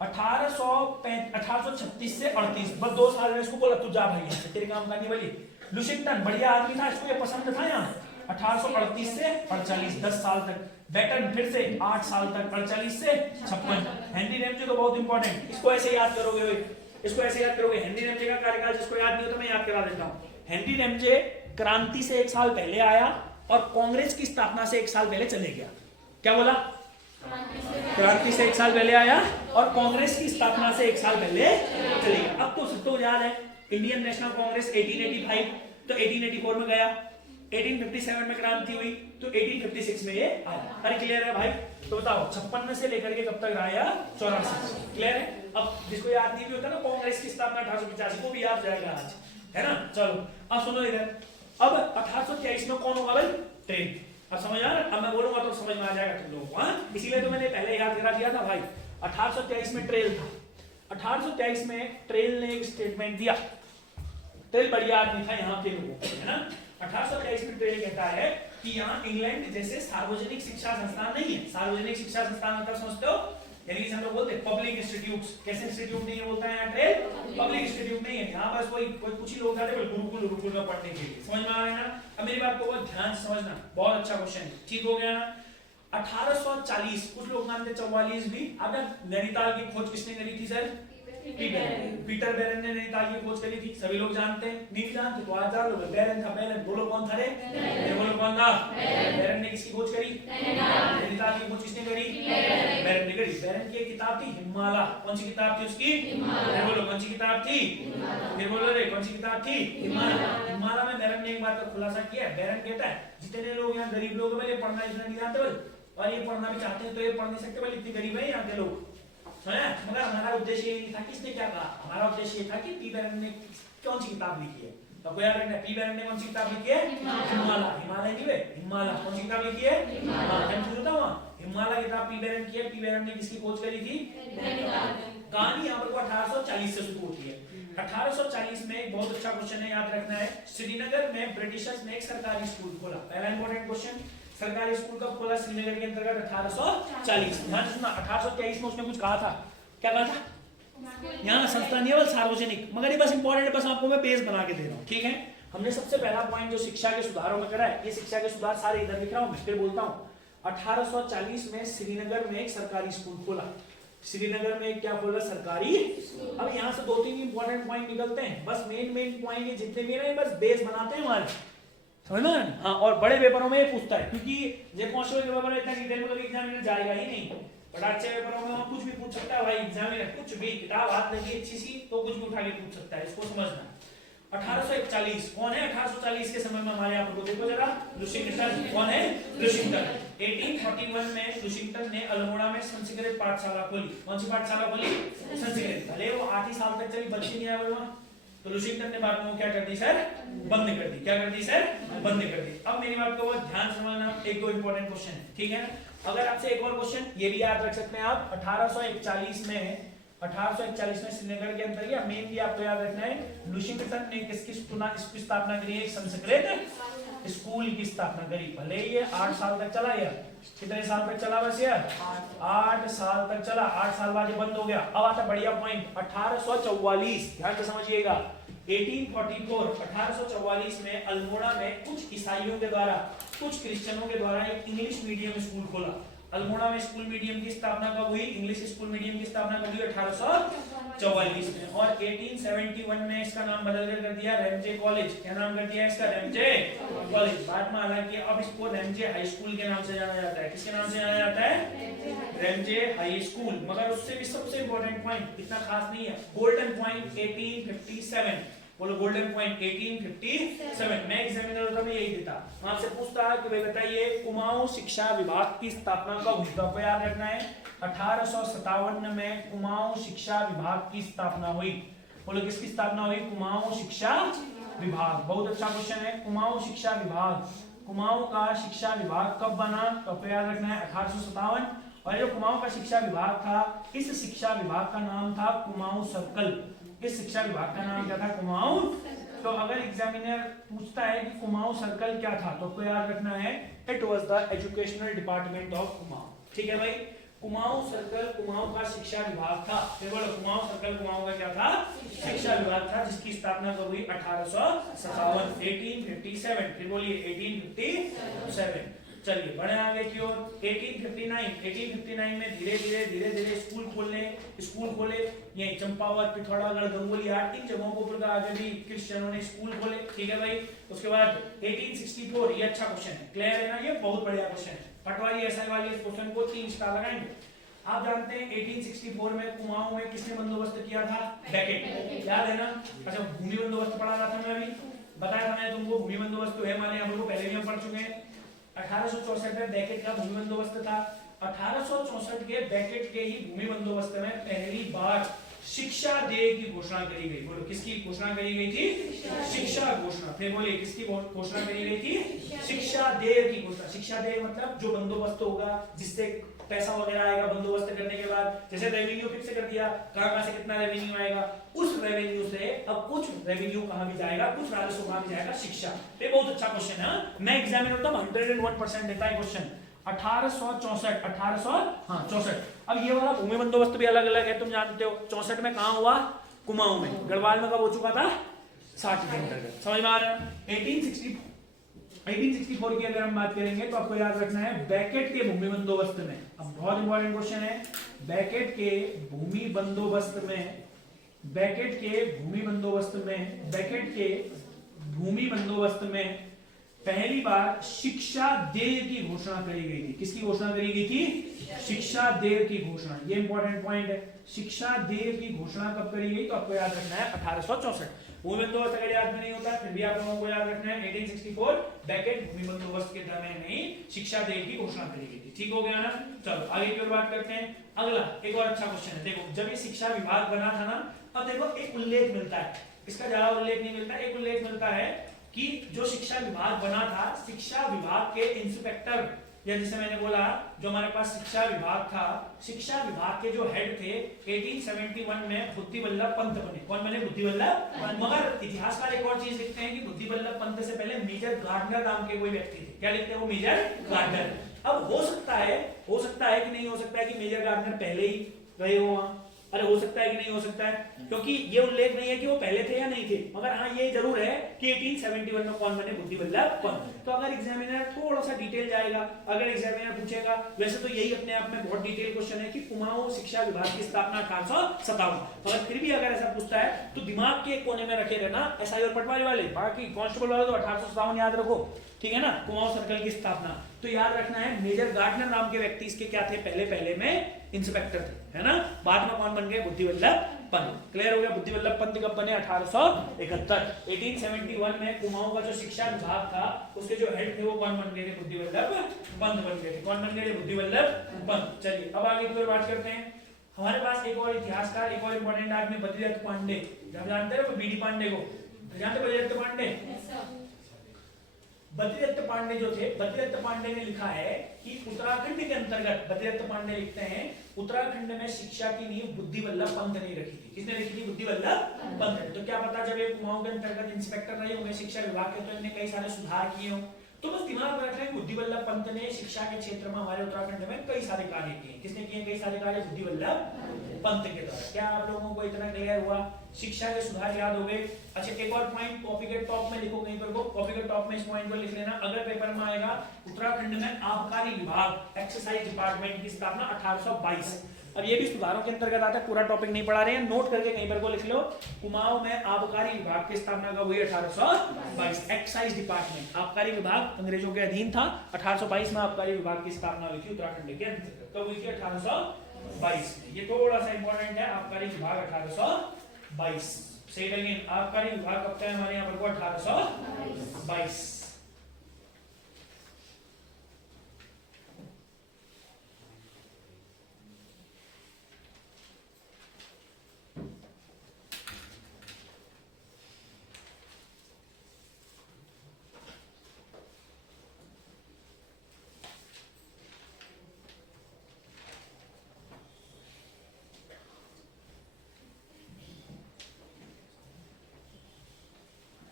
1836 से 38, बस 2 साल में इसको बोला तू जा भाई यहाँ से, तेरे काम करने वाली। लुशिंगटन बढ़िया आदमी था, इसको ये पसंद था यहाँ। 1838 से 48, 10 साल तक। बेटन फिर से 8 साल तक, 48 से 56। हेनरी रेमजे तो बहुत इंपॉर्टेंट, इसको ऐसे याद करोगे, इसको ऐसे याद करोगे। हेनरी रेमजे का कार्यकाल जिसको याद नहीं हो तो मैं याद करा देता हूँ। हेनरी रेमजे क्रांति से 1 साल पहले आया और कांग्रेस की स्थापना से 1 साल पहले चले गया। क्या बोला? क्रांति से 1 साल पहले आया और कांग्रेस की स्थापना से 1 साल पहले चले गया। अब तो सबको याद है, इंडियन नेशनल कांग्रेस 1885, तो 1884 में गया, 1857 में क्रांति हुई, तो 1856 में ये आया। अरे क्लियर है भाई? तो बताओ 56 से लेकर के कब तक रहा? 84। क्लियर है? अब जिसको याद नहीं भी होता ना कांग्रेस की स्थापना 1885 को भी याद जाएगा आज, है ना? चलो अब सुनो इधर, अब 1823 में कौन होगा भाई? ट्रेन। अब समझ आ रहा? अब मैं बोलूंगा तो समझ में आ जाएगा तुम लोगों को, हाँ? इसीलिए तो मैंने पहले याद करा दिया था भाई। 1823 में ट्रेल था। 1823 में ट्रेल ने एक स्टेटमेंट दिया। ट्रेल बढ़िया आदमी था यहाँ के लोगों, है ना? 1823 में ट्रेल कहता है कि यहाँ इंग्लैंड जैसे सार्वजनिक शिक्षा संस्थान नहीं है। सार्वजनिक शिक्षा संस्थान मतलब समझते हो, यानी हम लोग बोलते हैं पब्लिक इंस्टीट्यूट्स। कैसे इंस्टीट्यूट नहीं है बोलता है यहाँ ट्रेल? पब्लिक इंस्टीट्यूट नहीं है यहाँ, बस कोई कुछ ही लोग आते हैं गुरुकुल में पढ़ने के लिए। समझ में आ रहा है ना? अब मेरी बात को बहुत ध्यान से समझना, बहुत अच्छा क्वेश्चन है, ठीक हो गया ना? 1840, कुछ लोग मानते 44 भी। अब नैनीताल की खोज किसने करी थी सर? पीटर बेरन ने नैनीताल की खोज करी थी, सभी लोग जानते हैं। नहीं जानते तो आज जान लो, बेरन था। बेरन बोलो कौन था रे? बोलो कौन था? बेरन ने किसकी खोज करी? नैनीताल की खोज किसने करी? बेरन ने करी। बेरन की एक किताब थी हिमालय। कौन सी किताब थी उसकी? बोलो कौन सी किताब थी? फिर बोलो रे कौन सी किताब थी? हिमालय। हिमालय में बेरन ने एक बात का खुलासा किया। बेरन कहता है जितने लोग यहाँ गरीब लोग हैं पढ़ना इतना नहीं जानते बोल, और ये पढ़ना भी चाहते हैं तो ये पढ़ नहीं सकते बोल, इतनी गरीब है यहाँ के लोग, मगर हमारा उद्देश्य ये नहीं था। किसने क्या कहा? हमारा उद्देश्य ये था कि पी बेरन ने कौन सी किताब लिखी है, तो याद रखना, पी बेरन ने कौन सी किताब लिखी है? हिमालय। हिमालय नहीं वे, हिमालय। कौन सी किताब लिखी है? हिमालय किताब पी बेरन की है। पी बेरन ने किसकी खोज करी थी? कहानी यहाँ पर 1840 से शुरू होती है। 1840 में एक बहुत अच्छा क्वेश्चन है, याद रखना है। श्रीनगर में ब्रिटिशर्स ने एक सरकारी स्कूल खोला। पहला इंपॉर्टेंट क्वेश्चन, सरकारी स्कूल कब खोला श्रीनगर के अंतर्गत? 1840। ध्यान सुनना, 1823 में उसने कुछ कहा था। क्या कहा था? यहाँ संस्था नहीं है बस सार्वजनिक, मगर ये बस इंपॉर्टेंट है, बस आपको मैं बेस बना के दे रहा हूँ, ठीक है? हमने सबसे पहला पॉइंट जो शिक्षा के सुधारों में करा है, ये शिक्षा के सुधार सारे इधर लिख रहा हूँ, मैं फिर बोलता हूँ। 1840 में श्रीनगर में एक सरकारी स्कूल खोला। श्रीनगर में क्या खोला? सरकारी। अब यहाँ से 2-3 इंपॉर्टेंट पॉइंट निकलते हैं, बस मेन पॉइंट ये जितने भी है बस बेस बनाते हैं हमारे, समझ ना? हाँ, और बड़े पेपरों में ये पूछता है, क्योंकि ये कॉन्स्टेबल के पेपर में इतना डिटेल में कभी एग्जामिनर जाएगा ही नहीं, बट अच्छे पेपरों में कुछ भी पूछ सकता है भाई एग्जामिनर, कुछ भी। किताब हाथ लगी अच्छी सी तो कुछ भी उठा के पूछ सकता है, इसको समझना। 1841 कौन है? 1840 के समय में हमारे यहाँ पर देखो जरा, लुशिंगटन। कौन है? लुशिंगटन। 1841 में लुशिंगटन ने अल्मोड़ा में संस्कृत पाठशाला खोली। कौन सी पाठशाला खोली? संस्कृत। भले वो 8 ही साल तक चली, बच्चे नहीं आए बोलवा, तो लुशिंगटन ने बाद में क्या कर दी सर? बंद कर दी। क्या कर दी सर? बंद कर दी। अब मेरी बात को ध्यान समझना, 1-2 इंपॉर्टेंट क्वेश्चन है, ठीक है? अगर आपसे एक और क्वेश्चन ये भी याद रख सकते हैं आप, 1841 में श्रीनगर के अंदर या मेनली आपको याद रखना है, लुशिंगटन ने किसकी स्थापना करी है? संस्कृत स्कूल की स्थापना करी। भले ये 8 साल तक चला, यार कितने साल तक चला? बस यार 8 साल तक चला, 8 साल बाद ये बंद हो गया। अब आता बढ़िया पॉइंट, 1844, ध्यान से समझिएगा। 1844 में अल्मोड़ा में कुछ ईसाइयों के द्वारा, कुछ क्रिश्चियनों के द्वारा एक इंग्लिश मीडियम स्कूल खोला। अल्मोड़ा में स्कूल मीडियम की स्थापना कब हुई? इंग्लिश स्कूल मीडियम की स्थापना कब हुई? 1844 में। और 1871 में इसका नाम बदल कर दिया रेमजे कॉलेज। क्या नाम कर दिया इसका? Ramsay college. बाद में हालांकि अब इसको रेमजे हाई स्कूल के नाम से जाना जाता है। किसके नाम से जाना जाता है? Ramsay high school. मगर उससे भी सबसे इंपॉर्टेंट पॉइंट, इतना खास नहीं है, गोल्डन पॉइंट 1857। बोलो गोल्डन पॉइंट 1857। मैं एग्जामिनर होता मैं यही देता, आपसे पूछता है कि भाई बताइए कुमाऊं शिक्षा विभाग की स्थापना कब हुई? तो आपको याद रखना है 1857 में कुमाऊं शिक्षा विभाग की स्थापना हुई। बोलो किसकी स्थापना हुई? कुमाऊं शिक्षा विभाग। बहुत अच्छा क्वेश्चन है। कुमाऊं शिक्षा विभाग, कुमाऊं का शिक्षा विभाग कब बना? तो आपको याद रखना है 1857। और जो कुमाऊं का शिक्षा विभाग था, इस शिक्षा विभाग का नाम था कुमाऊं सर्कल। इस शिक्षा विभाग का नाम क्या था? कुमाऊं तो अगर एग्जामिनर पूछता है कि कुमाऊं सर्कल क्या था तो आपको याद रखना है it was the educational department of Kumaon. ठीक है भाई, कुमाऊं सर्कल कुमाऊं का शिक्षा विभाग था। फिर बोलो कुमाऊं सर्कल कुमाऊं का क्या था? शिक्षा विभाग था, जिसकी स्थापना कब हुई? 1857 1857। फिर बोलिए 1857। चलिए बढ़े आगे की ओर। 1859 में धीरे धीरे स्कूल खोले ये चंपावत, पिथौरागढ़, गंगोली हाट, इन जगहों को पर आगे भी क्रिश्चियनों ने स्कूल खोले। ठीक है भाई। उसके बाद 1864, ये अच्छा क्वेश्चन है, क्लियर है ना? ये बहुत बढ़िया क्वेश्चन है, पटवारी एसआई वाले इस क्वेश्चन को 3 स्टार लगाएंगे। आप जानते हैं 1864 में कुमाऊं में किसने बंदोबस्त किया था? बैकेट, याद है ना? अच्छा, भूमि बंदोबस्त पढ़ा रहा था मैं अभी, बताया था मैं तुमको, भूमि बंदोबस्त तो है हमारे यहाँ पर, पहले भी हम पढ़ चुके हैं। 1864 में बैकेट का भूमि बंदोबस्त था। 1864 के बैकेट के ही भूमि बंदोबस्त में पहली बार शिक्षा देय की घोषणा करी गई। बोलो किसकी घोषणा करी गई थी? शिक्षा घोषणा। फिर बोलिए किसकी घोषणा करी गई थी? शिक्षा देय की घोषणा। शिक्षा देय मतलब जो बंदोबस्त होगा, जिससे पैसा वगैरह आएगा बंदोबस्त करने के बाद, जैसे रेवेन्यू फिक्स कर दिया, कहां से कितना रेवेन्यू आएगा, उस रेवेन्यू से अब कुछ रेवेन्यू कहां भी जाएगा, कुछ राजस्व कहां भी जाएगा? शिक्षा। ये बहुत अच्छा क्वेश्चन है, मैं एग्जामिनर तो 101% देता है क्वेश्चन। 1864। अब ये वाला भूमि बंदोबस्त भी अलग अलग है, तुम जानते हो। 64 में कहां हुआ? कुमाऊं में। गढ़वाल में कब हो चुका था? 60 के अंतर्गत। समझ में आ रहा है? 1864 की अगर हम बात करेंगे तो आपको याद रखना है बैकेट के भूमि बंदोबस्त में, अब बहुत इंपॉर्टेंट क्वेश्चन है, बैकेट के भूमि बंदोबस्त में, बैकेट के भूमि बंदोबस्त में पहली बार शिक्षा देय की घोषणा करी गई थी। किसकी घोषणा करी गई थी? शिक्षा देय की घोषणा। ये इंपॉर्टेंट पॉइंट है, शिक्षा देय की घोषणा कब करी गई? तो आपको याद रखना है 1864। भूमि बंदोबस्त अगर याद में नहीं होता फिर भी आप लोगों को याद रखना है 1864 बैकेट भूमि बंदोबस्त के दरमियान में शिक्षा देय की घोषणा करी गई थी। ठीक हो गया ना? चलो आगे की ओर बात करते हैं। अगला एक और अच्छा क्वेश्चन है, देखो जब ये शिक्षा विभाग बना था ना, अब देखो एक उल्लेख मिलता है, इसका ज्यादा उल्लेख नहीं मिलता, एक उल्लेख मिलता है कि जो शिक्षा विभाग बना था, शिक्षा विभाग के इंस्पेक्टर, या जैसे मैंने बोला जो हमारे पास शिक्षा विभाग था, शिक्षा विभाग के जो हेड थे 1871 में बुद्धिवल्लभ पंत बने। कौन बने? बुद्धिवल्लभ। मगर इतिहासकार एक और चीज लिखते हैं कि बुद्धिवल्लभ पंत से पहले मेजर गार्डनर नाम के कोई व्यक्ति थे। क्या लिखते हैं वो? Major Gardner. अब हो सकता है कि नहीं हो सकता है कि मेजर गार्डनर पहले ही रहे हो वहां, अरे हो सकता है कि नहीं हो सकता है, क्योंकि ये उल्लेख नहीं है कि वो पहले थे या नहीं थे, मगर हाँ ये जरूर है कि 1871 में कौन बने? बुद्धिवल्लभ पंत। तो अगर एग्जामिनर थोड़ा सा डिटेल जाएगा, अगर एग्जामिनर पूछेगा, वैसे तो यही अपने आप में बहुत डिटेल क्वेश्चन है कि कुमाऊं शिक्षा विभाग की स्थापना 1857, मगर फिर भी अगर ऐसा पूछता है तो दिमाग के कोने में रखे रहना एसआई और पटवारी वाले, बाकी कांस्टेबल वाले तो 1857 याद रखो। ठीक है ना? कुमाऊं सर्कल की स्थापना तो याद रखना है, मेजर गार्डनर नाम के व्यक्ति इसके क्या थे? पहले में इंस्पेक्टर थे, है ना? बाद में कौन बन गए? बुद्धिवल्लभ पंत। क्लियर हो गया? बुद्धिवल्लभ पंत कब बने? 1871। 1871 में कुमाऊं का जो शिक्षा विभाग था उसके जो हेड थे वो कौन बन गए थे? बुद्धिवल्लभ पंत बन गए थे। कौन बन गए? बुद्धिवल्लभ पंत। चलिए अब आगे की ओर बात करते हैं। हमारे पास एक और इतिहासकार, एक और इंपॉर्टेंट आदमी बद्रीदत्त पांडे, जानते हो बीडी पांडे को? जानते बद्रीदत्त पांडे? बद्रीदत्त पांडे जो थे, बद्रीदत्त पांडे ने लिखा है कि उत्तराखंड के अंतर्गत, बद्रीदत्त पांडे लिखते हैं उत्तराखंड में शिक्षा की नींव बुद्धिवल्लभ पंत ने रखी थी। किसने रखी थी? बुद्धिवल्लभ पंत ने। तो क्या पता जब ये कुमाऊं के अंतर्गत इंस्पेक्टर रहे होंगे शिक्षा विभाग के, तो इन्होंने कई सारे सुधार किए हों। तो बस दिमाग में रखना है बुद्धिवल्लभ पंत ने शिक्षा के क्षेत्र में हमारे उत्तराखंड में कई सारे कार्य किए। किसने किए कई सारे कार्य? बुद्धिवल्लभ पंत के द्वारा। क्या आप लोगों को इतना क्लियर हुआ? शिक्षा के सुधार याद हो गए। अच्छा एक और पॉइंट कॉपी के टॉप में लिखो, कहीं पर को कॉपी के टॉप में इस पॉइंट को लिख लेना, अगर पेपर में आएगा उत्तराखंड में आबकारी विभाग एक्सरसाइज डिपार्टमेंट की स्थापना 1822। अब ये भी सुधारों के अंतर्गत आता है, पूरा टॉपिक नहीं पढ़ा रहे हैं, नोट करके कहीं पर को लिख लो। कुमाऊं में आबकारी विभाग की स्थापना कब हुई? 1822। एक्साइज डिपार्टमेंट, आबकारी विभाग अंग्रेजों के अधीन था। 1822 में आबकारी विभाग की स्थापना हुई थी उत्तराखंड के अंतर्गत। कब हुई थी? 1822 में। ये थोड़ा सा इंपॉर्टेंट है, आबकारी विभाग 1822। सही करेंगे, आबकारी विभाग कब तक हमारे यहाँ पर को? 1822।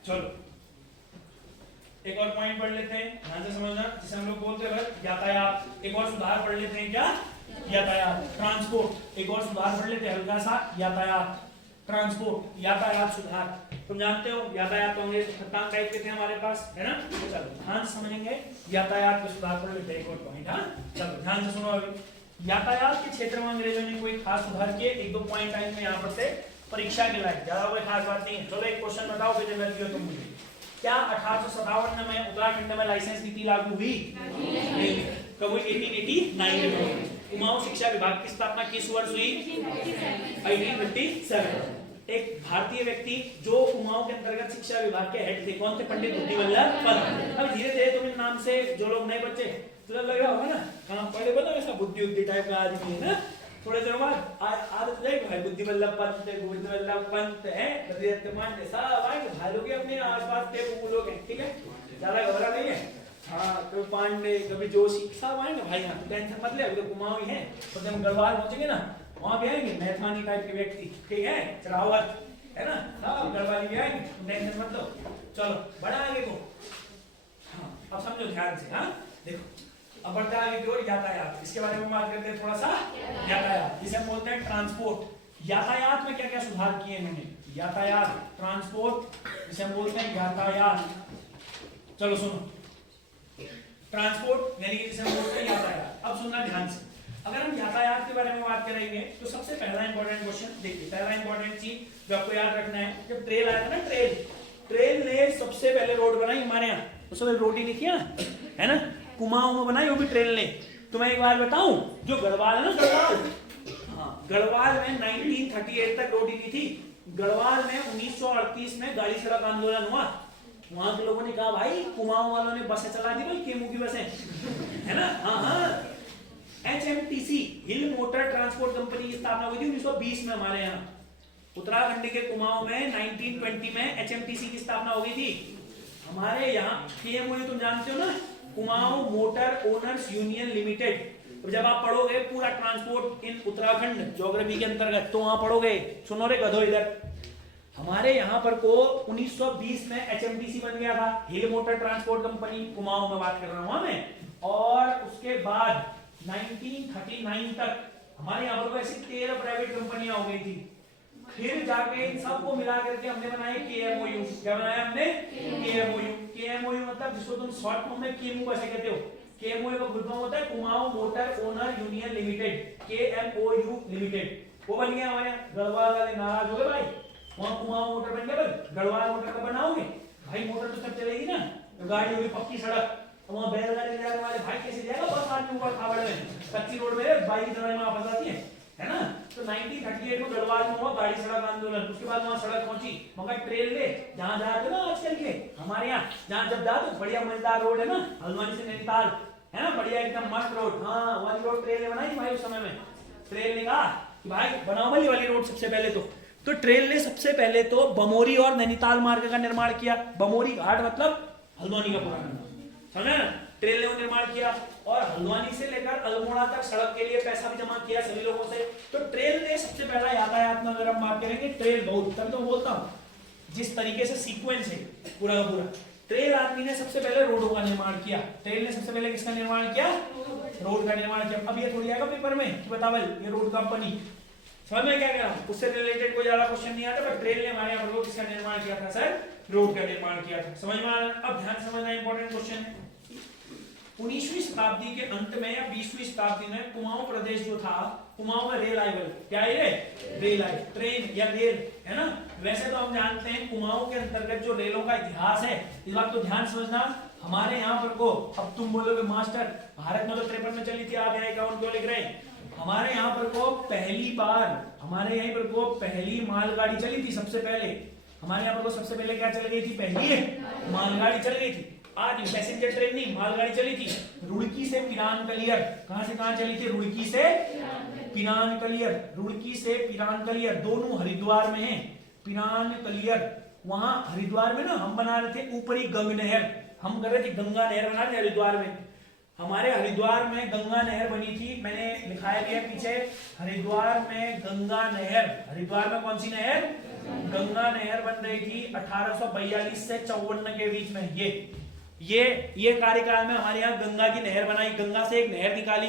चलो एक और पॉइंट पढ़ लेते हैं, ध्यान से समझना, जिसे हम लोग बोलते हैं यातायात। एक और सुधार पढ़ लेते हैं, क्या? यातायात, ट्रांसपोर्ट। एक और सुधार पढ़ लेते हैं हल्का सा, यातायात, ट्रांसपोर्ट, यातायात सुधार। तुम जानते हो यातायात होंगे खतरनाक टाइप के थे हमारे पास, है ना? तो चलो ध्यान से समझेंगे, यातायात के सुधार पढ़ लेते हैं। एक और पॉइंट, हाँ चलो ध्यान से सुनो। अभी यातायात के क्षेत्र में अंग्रेजों ने कोई खास सुधार किए, एक दो पॉइंट आएंगे यहाँ पर से परीक्षा के लायक, ज्यादा कोई खास बात नहीं है। चलो एक क्वेश्चन बताओ कितने लगी हो तुम मुझे। क्या 1857 में उत्तराखंड में लाइसेंस नीति लागू हुई? नहीं। कब हुई? 1889 में। कुमाऊं शिक्षा विभाग की स्थापना किस वर्ष हुई? 1857। एक भारतीय व्यक्ति जो कुमाऊं के अंतर्गत शिक्षा विभाग के हेड थे, कौन थे? पंडित बुद्धि वल्लभ पंत। अब धीरे धीरे तुम इन नाम से जो लोग नए बच्चे तो लग रहा होगा ना, हाँ पहले बोला ऐसा बुद्धि उद्धि टाइप का आदमी है ना, थोड़े देर बाद आदत जाएगी भाई बुद्धि वल्लभ पंत, बुद्धि वल्लभ पंत है, मान्य सब आएंगे भाई लोग अपने आसपास के लोग हैं, ठीक है, ज्यादा घबरा नहीं है। हाँ कभी पांडे कभी जोशी सब आएंगे भाई, यहाँ तो टेंशन मत ले, अभी तो कुमाऊं ही है। तो जब गढ़वाल पहुंचेंगे ना वहां भी आएंगे मैथमानी टाइप के व्यक्ति, ठीक है, चरावत है ना, सब गढ़वाली भी आएंगे, टेंशन मत लो। चलो बड़ा आगे को, हाँ अब समझो ध्यान से, हाँ देखो अब बढ़ता है आगे की ओर यातायात। इसके बारे में बात करते हैं थोड़ा सा, यातायात जिसे हम बोलते हैं ट्रांसपोर्ट। यातायात में क्या क्या सुधार किए इन्होंने? यातायात, ट्रांसपोर्ट, जिसे हम बोलते हैं यातायात। चलो सुनो, ट्रांसपोर्ट यानी कि जिसे हम बोलते हैं यातायात। अब सुनना ध्यान से, अगर हम यातायात के बारे में बात करेंगे तो सबसे पहला इंपॉर्टेंट क्वेश्चन देखिए, पहला इंपॉर्टेंट चीज जो आपको याद रखना है, जब ट्रेन आया था ना, ट्रेन ने सबसे पहले रोड बनाई हमारे यहाँ, उस समय रोड ही नहीं थी ना, है ना, कुमाऊं में बनाई वो भी ट्रेन ने। तो मैं एक बार बताऊं, जो गढ़वाल है ना, गढ़वाल, हाँ गढ़वाल में 1938 तक रोड ही नहीं थी। गढ़वाल में 1938 में गाड़ी सड़क आंदोलन हुआ, वहां के लोगों ने कहा भाई कुमाऊं वालों ने बसें चला दी भाई, केमू की बसें, है ना, हाँ HMTC हिल मोटर ट्रांसपोर्ट कंपनी की स्थापना हुई थी 1920 में हमारे यहाँ। उत्तराखंड के कुमाऊं में 1920 में HMTC की स्थापना हो गई थी। हमारे यहाँ KMOU तुम जानते हो ना, Kumaon motor owners union limited. तो जब आप पढ़ोगे पूरा ट्रांसपोर्ट इन उत्तराखंड ज्योग्राफी के अंतर्गत, तो वहां पढ़ोगे, सुनो रे गधो इधर, हमारे यहाँ पर को 1920 में HMTC बन गया था, हिल मोटर ट्रांसपोर्ट कंपनी, कुमाऊं में बात कर रहा हूं मैं। और उसके बाद 1939 तक हमारे यहाँ पर ऐसी 13 प्राइवेट कंपनियां हो गई थी। फिर जाके इन सबको मिला करके हमने बनाया KMOU। क्या बनाया हमने? KMOU मतलब जिसको तुम शॉर्ट फॉर्म में केमू कैसे कहते हो, KMOU का फुल फॉर्म होता है Kumaon motor owner union limited, KMOU limited. वो बन गया हमारे गढ़वाल वाले नाराज हो गए भाई, वहां कुमाऊं मोटर बन गया, गढ़वाल मोटर का बनाओगे भाई, मोटर तो सब चलेगी ना, गाड़ी होगी पक्की सड़क, तो वहां बैलगाड़ी ले जाने वाले भाई कैसे जाएगा, बस आदमी ऊपर खाबड़ में कच्ची रोड में बाइक चलाने में आपस आती है ना। तो 1938 में गढ़वाल में हुआ गाड़ी सड़क आंदोलन, उसके बाद वहां सड़क पहुंची, मगर ट्रेन ले जहां जाते ना आजकल के हमारे यहाँ, जहां जब जाते बढ़िया मजेदार रोड है ना, हल्द्वानी से नैनीताल, है ना, बढ़िया एकदम मस्त रोड, हाँ वाली रोड ट्रेन ने बनाई भाई उस समय में। ट्रेन ने कहा कि भाई बनाओ वाली रोड सबसे पहले तो ट्रेन ने सबसे पहले तो बमोरी और नैनीताल मार्ग का निर्माण किया। बमोरी घाट मतलब हल्द्वानी का पुराना, समझे ना, ट्रेन ने निर्माण किया। और हल्द्वानी से लेकर अल्मोड़ा तक सड़क के लिए पैसा भी जमा किया सभी लोगों से। तो ट्रेन ने सबसे पहला यातायात में अगर हम बात करेंगे, ट्रेन बहुत तब तो बोलता हूं जिस तरीके से सीक्वेंस है पूरा का पूरा, ट्रेन आदमी ने सबसे पहले रोडों का निर्माण किया। ट्रेन ने सबसे पहले किसका निर्माण किया? रोड का निर्माण किया। अब ये थोड़ी आएगा पेपर में कि बता भाई ये रोड कंपनी, समझ में क्या कह रहा हूं, उससे रिलेटेड कोई ज्यादा क्वेश्चन नहीं आता, पर ट्रेन ने हमारे यहाँ पर किसका निर्माण किया था सर? रोड का निर्माण किया था। समझ में आ रहा है? अब ध्यान समझना इंपॉर्टेंट क्वेश्चन है। 19वीं शताब्दी के अंत में या 20वीं शताब्दी में कुमाऊं प्रदेश जो था, कुमाऊं में रेल आई, क्या है रेल आई, ट्रेन या रेल, है ना। वैसे तो हम जानते हैं कुमाऊं के अंतर्गत जो रेलों का इतिहास है, इस बात को ध्यान समझना। हमारे यहाँ पर को, अब तुम बोलोगे मास्टर भारत में तो 53 में चली थी, आप यहाँ 51 क्यों लिख रहे हैं? हमारे यहाँ पर को पहली बार, हमारे यहीं पर को पहली मालगाड़ी चली थी सबसे पहले। हमारे यहाँ पर को सबसे पहले क्या चल गई थी? पहली मालगाड़ी चल गई थी। आज पैसेंजर ट्रेन नहीं, मालगाड़ी चली थी रुड़की से पिरानकलियर। कहां से कहां चली थी? रुड़की से पिरानकलियर। रुड़की से पिरानकलियर दोनों हरिद्वार में है। पिरानकलियर वहां हरिद्वार में ना हम बना रहे थे ऊपरी गंग नहर, हम कर रहे थे गंगा नहर बना रहे हरिद्वार में। हमारे हरिद्वार में गंगा नहर बनी थी, मैंने लिखाया गया पीछे, हरिद्वार में गंगा नहर। हरिद्वार में कौन सी नहर? गंगा नहर बन रही थी 1842 से 54 के बीच में। ये कार्यकाल में हमारे यहाँ गंगा की नहर बनाई, गंगा से एक नहर निकाली।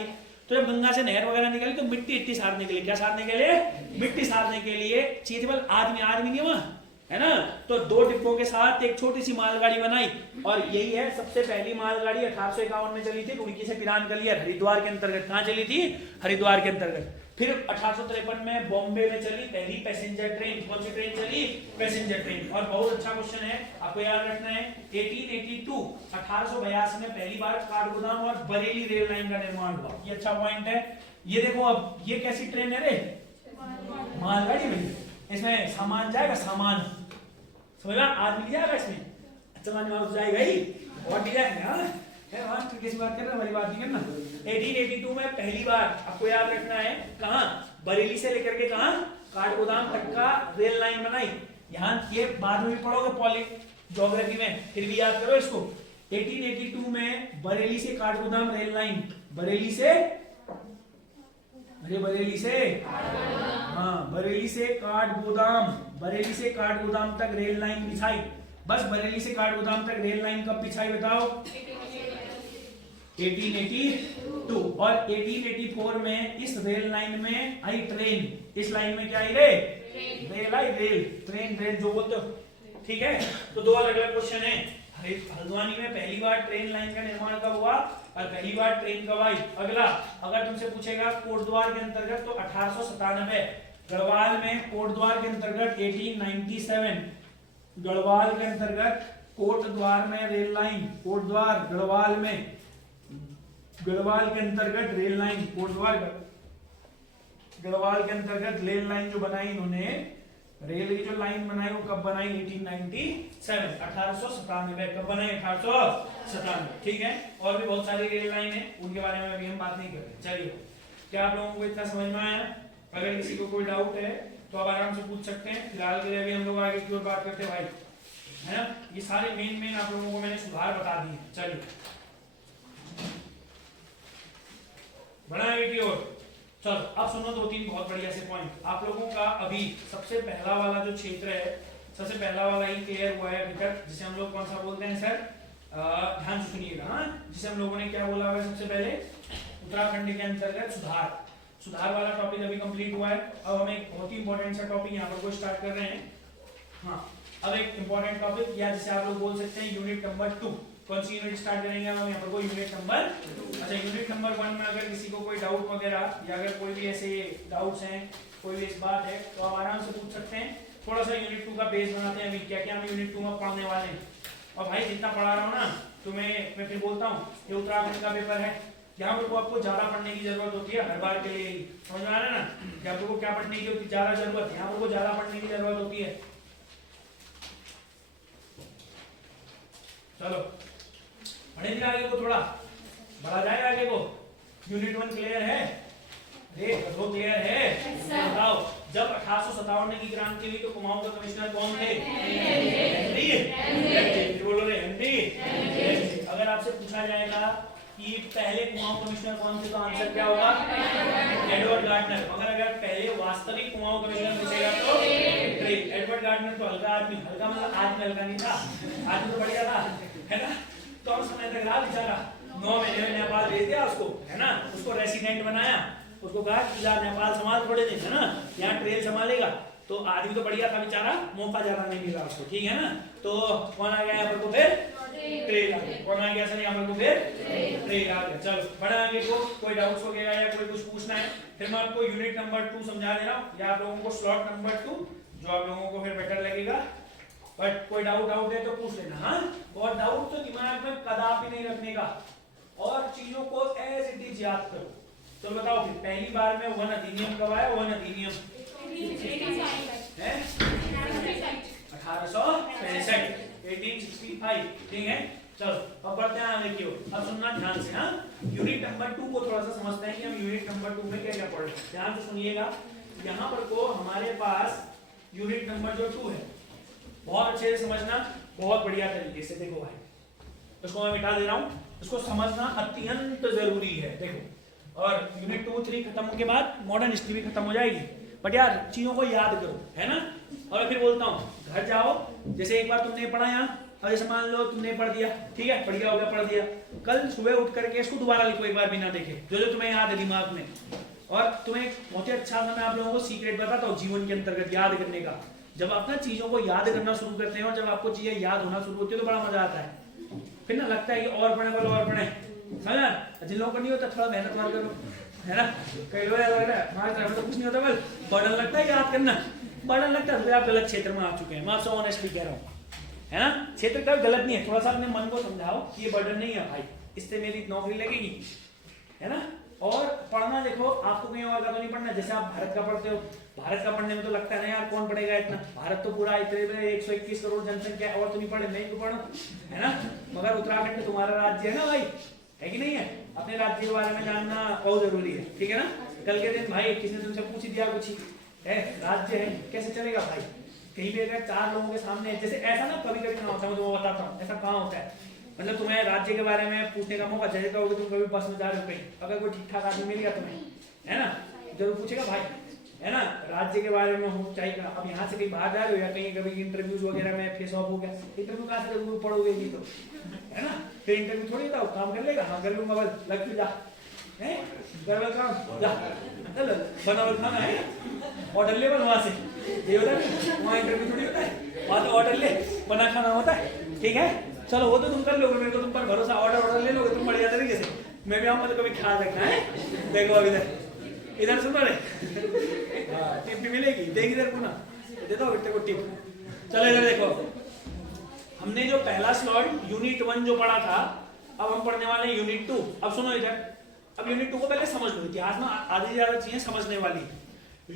तो जब गंगा से नहर वगैरह निकाली तो मिट्टी सारने के लिए, क्या सारने के लिए? मिट्टी सारने के लिए चीजबल आदमी नहीं वहां, है ना। तो 2 डिब्बों के साथ एक छोटी सी मालगाड़ी बनाई, और यही है सबसे पहली मालगाड़ी 1851 में चली थी रुड़की से पिरान गलियार हरिद्वार के अंतर्गत। कहाँ चली थी? हरिद्वार के अंतर्गत। फिर 1853 में बॉम्बे में चली पहली पैसेंजर ट्रेन। कौन सी ट्रेन चली? Passenger train. और बहुत अच्छा क्वेश्चन है, आपको याद रखना है। 1882 में पहली बार काठगोदाम और बरेली रेल लाइन का निर्माण हुआ। ये अच्छा पॉइंट है। ये देखो, अब ये कैसी ट्रेन है रे? मालगाड़ी में। इसमें सामान जाएगा, सामान समझ में? आदमी जाएगा इसमें, सामान जाएगा ही, और डिजाइन किसी बात करना, हमारी बात नहीं करना। 1882 में पहली बार, आपको याद रखना है, कहां? बरेली से लेकर के कहां? काठगोदाम तक का रेल लाइन बनाई। यहाँ ये बाद में भी पढ़ोगे ज्योग्राफी में, फिर भी याद करो इसको। 1882 में बरेली से काठगोदाम रेल लाइन, बरेली से काठगोदाम तक रेल लाइन बिछाई। बस बरेली से काठगोदाम तक रेल लाइन कब बिछाई बताओ? 1882। और 1884 में इस रेल लाइन में आई ट्रेन। इस लाइन में क्या आई रे? रेल आई, ट्रेन जो बोलते हो, ठीक है। तो 2 अलग अलग क्वेश्चन है। हल्द्वानी में पहली बार ट्रेन लाइन का निर्माण कब हुआ और पहली बार ट्रेन कब आई? अगला, अगर तुमसे पूछेगा कोटद्वार के अंतर्गत, तो 1897। गढ़वाल में कोटद्वार के अंतर्गत 1897। गढ़वाल के अंतर्गत कोटद्वार में रेल लाइन, कोटद्वार गढ़वाल के अंतर्गत रेल लाइन, गढ़वाल के अंतर्गत रेल लाइन जो बनाई इन्होंने, रेल की जो लाइन बनाई वो कब बनाई? 1897। कब बनाई? 1897, ठीक है। और भी बहुत सारी रेल लाइन है, उनके बारे में अभी हम बात नहीं कर रहे। चलिए, क्या आप लोगों को इतना समझ में आया? अगर किसी को कोई डाउट है तो आप आराम से पूछ सकते हैं। फिलहाल के लिए अभी हम लोग आगे की ओर बात करते हैं भाई, है ना। ये सारे मेन आप लोगों को मैंने सुधार बता दिए। चलिए बढ़ाएंगे की ओर। चलो अब सुनो 2-3 बहुत बढ़िया से पॉइंट। आप लोगों का अभी सबसे पहला वाला जो क्षेत्र है, सबसे पहला वाला ही क्लियर हुआ है अभी तक, जिसे हम लोग कौन सा बोलते हैं सर? ध्यान से सुनिएगा, हाँ। जिसे हम लोगों ने क्या बोला है? सबसे पहले उत्तराखंड के अंतर्गत सुधार वाला टॉपिक अभी कंप्लीट हुआ है। अब हम एक बहुत ही इंपॉर्टेंट सा टॉपिक यहाँ पर को स्टार्ट कर रहे हैं। हाँ, अब एक इंपॉर्टेंट टॉपिक, या जिसे आप लोग बोल सकते हैं यूनिट नंबर 2। कौन सी यूनिट स्टार्ट करेंगे हम यहाँ पर? को यूनिट नंबर 2। अच्छा, यूनिट नंबर 1 में अगर किसी को कोई डाउट वगैरह, या अगर कोई भी ऐसे डाउट्स हैं, कोई भी इस बात है, तो आप आराम से पूछ सकते हैं। थोड़ा सा यूनिट 2 का बेस बनाते हैं अभी, क्या क्या हम यूनिट 2 में पढ़ने वाले हैं। और भाई जितना पढ़ा रहा हूँ ना, तो मैं फिर बोलता हूँ, ये उत्तराखंड का पेपर है, यहाँ पर आपको ज्यादा पढ़ने की जरूरत होती है हर बार के लिए। समझ में आ रहा है ना कि आप लोगों को क्या पढ़ने की होती है? ज्यादा जरूरत, यहाँ पर ज्यादा पढ़ने की जरूरत होती है। चलो पढ़ेंगे आगे को, थोड़ा बढ़ा जाएगा आगे को। यूनिट 1 क्लियर है? वो क्लियर है? बताओ, जब 1857 की क्रांति हुई तो कुमाऊं का कमिश्नर कौन थे? हेनरी। बोलो रे, हेनरी। अगर आपसे पूछा जाएगा कि पहले कुमाऊं कमिश्नर कौन थे, तो आंसर क्या होगा? Edward Gardner. अगर पहले वास्तविक कुमाऊं कमिश्नर पूछेगा तो एडवर्ड गार्डनर। तो हल्का आदमी, हल्का मतलब आदमी हल्का नहीं था, आदमी तो बढ़िया था, है ना। तो हम समय तक रहा बेचारा, 9 महीने में नेपाल भेज दिया उसको, है ना। उसको रेसिडेंट बनाया, उसको कहा कि जा नेपाल संभाल थोड़े दिन, है ना, यहाँ ट्रेल संभालेगा। तो आदमी तो बढ़िया था बेचारा, मौका ज्यादा नहीं मिला उसको, ठीक है ना। तो कौन आ गया यहाँ पर को? फिर ट्रेल आ गया। कौन आ गया सर यहाँ पर को? फिर ट्रेल आ गया। चलो बढ़ा आगे को। कोई डाउट्स वगैरह या कोई कुछ पूछना है, फिर मैं आपको यूनिट नंबर 2 समझा दे रहा हूँ, या आप लोगों को स्लॉट नंबर 2, जो आप लोगों को फिर बेटर लगेगा। बट कोई डाउट है तो पूछ लेना, हाँ। और डाउट तो दिमाग में कदापि नहीं रखने का, और चीजों को एज इट इज याद करो। तो बताओ फिर पहली बार में वन अधिनियम कब आया? वन अधिनियम 1865, ठीक है। चलो अब बढ़ते हैं आगे की ओर। अब सुनना ध्यान से, हाँ। यूनिट नंबर 2 को थोड़ा सा समझते हैं कि हम यूनिट नंबर 2 में क्या क्या पढ़ रहे हैं। ध्यान से सुनिएगा। यहाँ पर को हमारे पास यूनिट नंबर जो 2 है, बहुत अच्छे से समझना, बहुत बढ़िया तरीके से। देखो भाई, इसको मैं मिटा दे रहा हूँ, इसको समझना अत्यंत जरूरी है। देखो, और यूनिट 2, 3 खत्म होने के बाद मॉडर्न हिस्ट्री भी खत्म हो जाएगी, बट यार चीजों को याद करो, है ना। और फिर बोलता हूँ घर जाओ, जैसे एक बार तुमने पढ़ा यहाँ, अब जैसे मान लो तुमने पढ़ दिया, ठीक है, पढ़ गया हो गया, पढ़ दिया, कल सुबह उठ करके इसको दोबारा लिखो एक बार बिना देखे, जो जो तुम्हें याद है दिमाग में। और तुम्हें बहुत ही अच्छा सा मैं आप लोगों को सीक्रेट बताता हूँ जीवन के अंतर्गत याद करने का। जब आप ना चीजों को याद करना शुरू करते हैं और जब आपको चीजें याद होना शुरू होती है तो बड़ा मजा आता है। फिर ना लगता है कि और पढ़े बोलो और पढ़े, समझा। जिन लोगों को नहीं होता थोड़ा मेहनत मार करो, है ना। कई लोग तो कुछ नहीं होता, बल बर्डन लगता है याद करना, बर्डन लगता है तो आप गलत क्षेत्र में आ चुके हैं। मैं आपसे ऑनेस्टली कह रहा हूँ, है ना। क्षेत्र का गलत नहीं है, थोड़ा सा अपने मन को समझाओ कि ये बर्डन नहीं है भाई, इससे मेरी नौकरी लगेगी, है ना। और पढ़ना देखो आपको कहीं और का तो नहीं पढ़ना। जैसे आप भारत का पढ़ते हो, भारत का पढ़ने में तो लगता है ना यार कौन पढ़ेगा इतना, भारत तो पूरा इतने 121 करोड़ जनसंख्या है और तो नहीं पढ़े, मैं तो पढ़ू, है ना। मगर उत्तराखंड तुम्हारा राज्य है ना भाई, है कि नहीं है। अपने राज्य के बारे में जानना बहुत जरूरी है, ठीक है ना। कल के दिन भाई किसी ने तुमसे पूछ दिया कुछ है, राज्य है कैसे चलेगा भाई। कहीं भी अगर 4 लोगों के सामने, जैसे ऐसा ना कभी कभी कहाँ होता है, मैं तुम्हें बताता हूँ ऐसा कहाँ होता है। मतलब तुम्हें राज्य के बारे में पूछने का मौका चाहिए होगा, तुम कभी बस में जा रहे हो कहीं, अगर कोई ठीक ठाक आदमी मिल गया तुम्हें, है ना, जरूर पूछेगा भाई, है ना, राज्य के बारे में हो चाहिए। अब यहाँ से कहीं बाहर जा रहे हो या कहीं कभी इंटरव्यूज वगैरह में फेस ऑफ हो गया, इंटरव्यू कहाँ से तुम पढ़ोगे नहीं तो, है ना। फिर इंटरव्यू थोड़ी था काम कर लेगा, हाँ कर लूंगा, बस लग जा, है कर काम जा, बना खाना है ऑर्डर ले वहां से, ये होता है वहाँ इंटरव्यू थोड़ी होता है, वहाँ तो ऑर्डर ले बना खाना होता है, ठीक है। चलो वो तो तुम कर लोगे, मेरे को तुम पर भरोसा, ऑर्डर ले लोगे तुम बढ़िया तरीके से, मैं भी आऊंगा तो कभी ख्याल रखना है। देखो अब इधर सुनो रे, टिप भी मिलेगी, देख इधर पुनः दे दो बेटे को टिप। चलो इधर देखो, हमने जो पहला स्लॉट यूनिट 1 जो पढ़ा था, अब हम पढ़ने वाले हैं यूनिट 2। अब सुनो इधर, अब यूनिट 2 को पहले समझ लो, इतिहास में आधी से ज्यादा चीजें समझने वाली।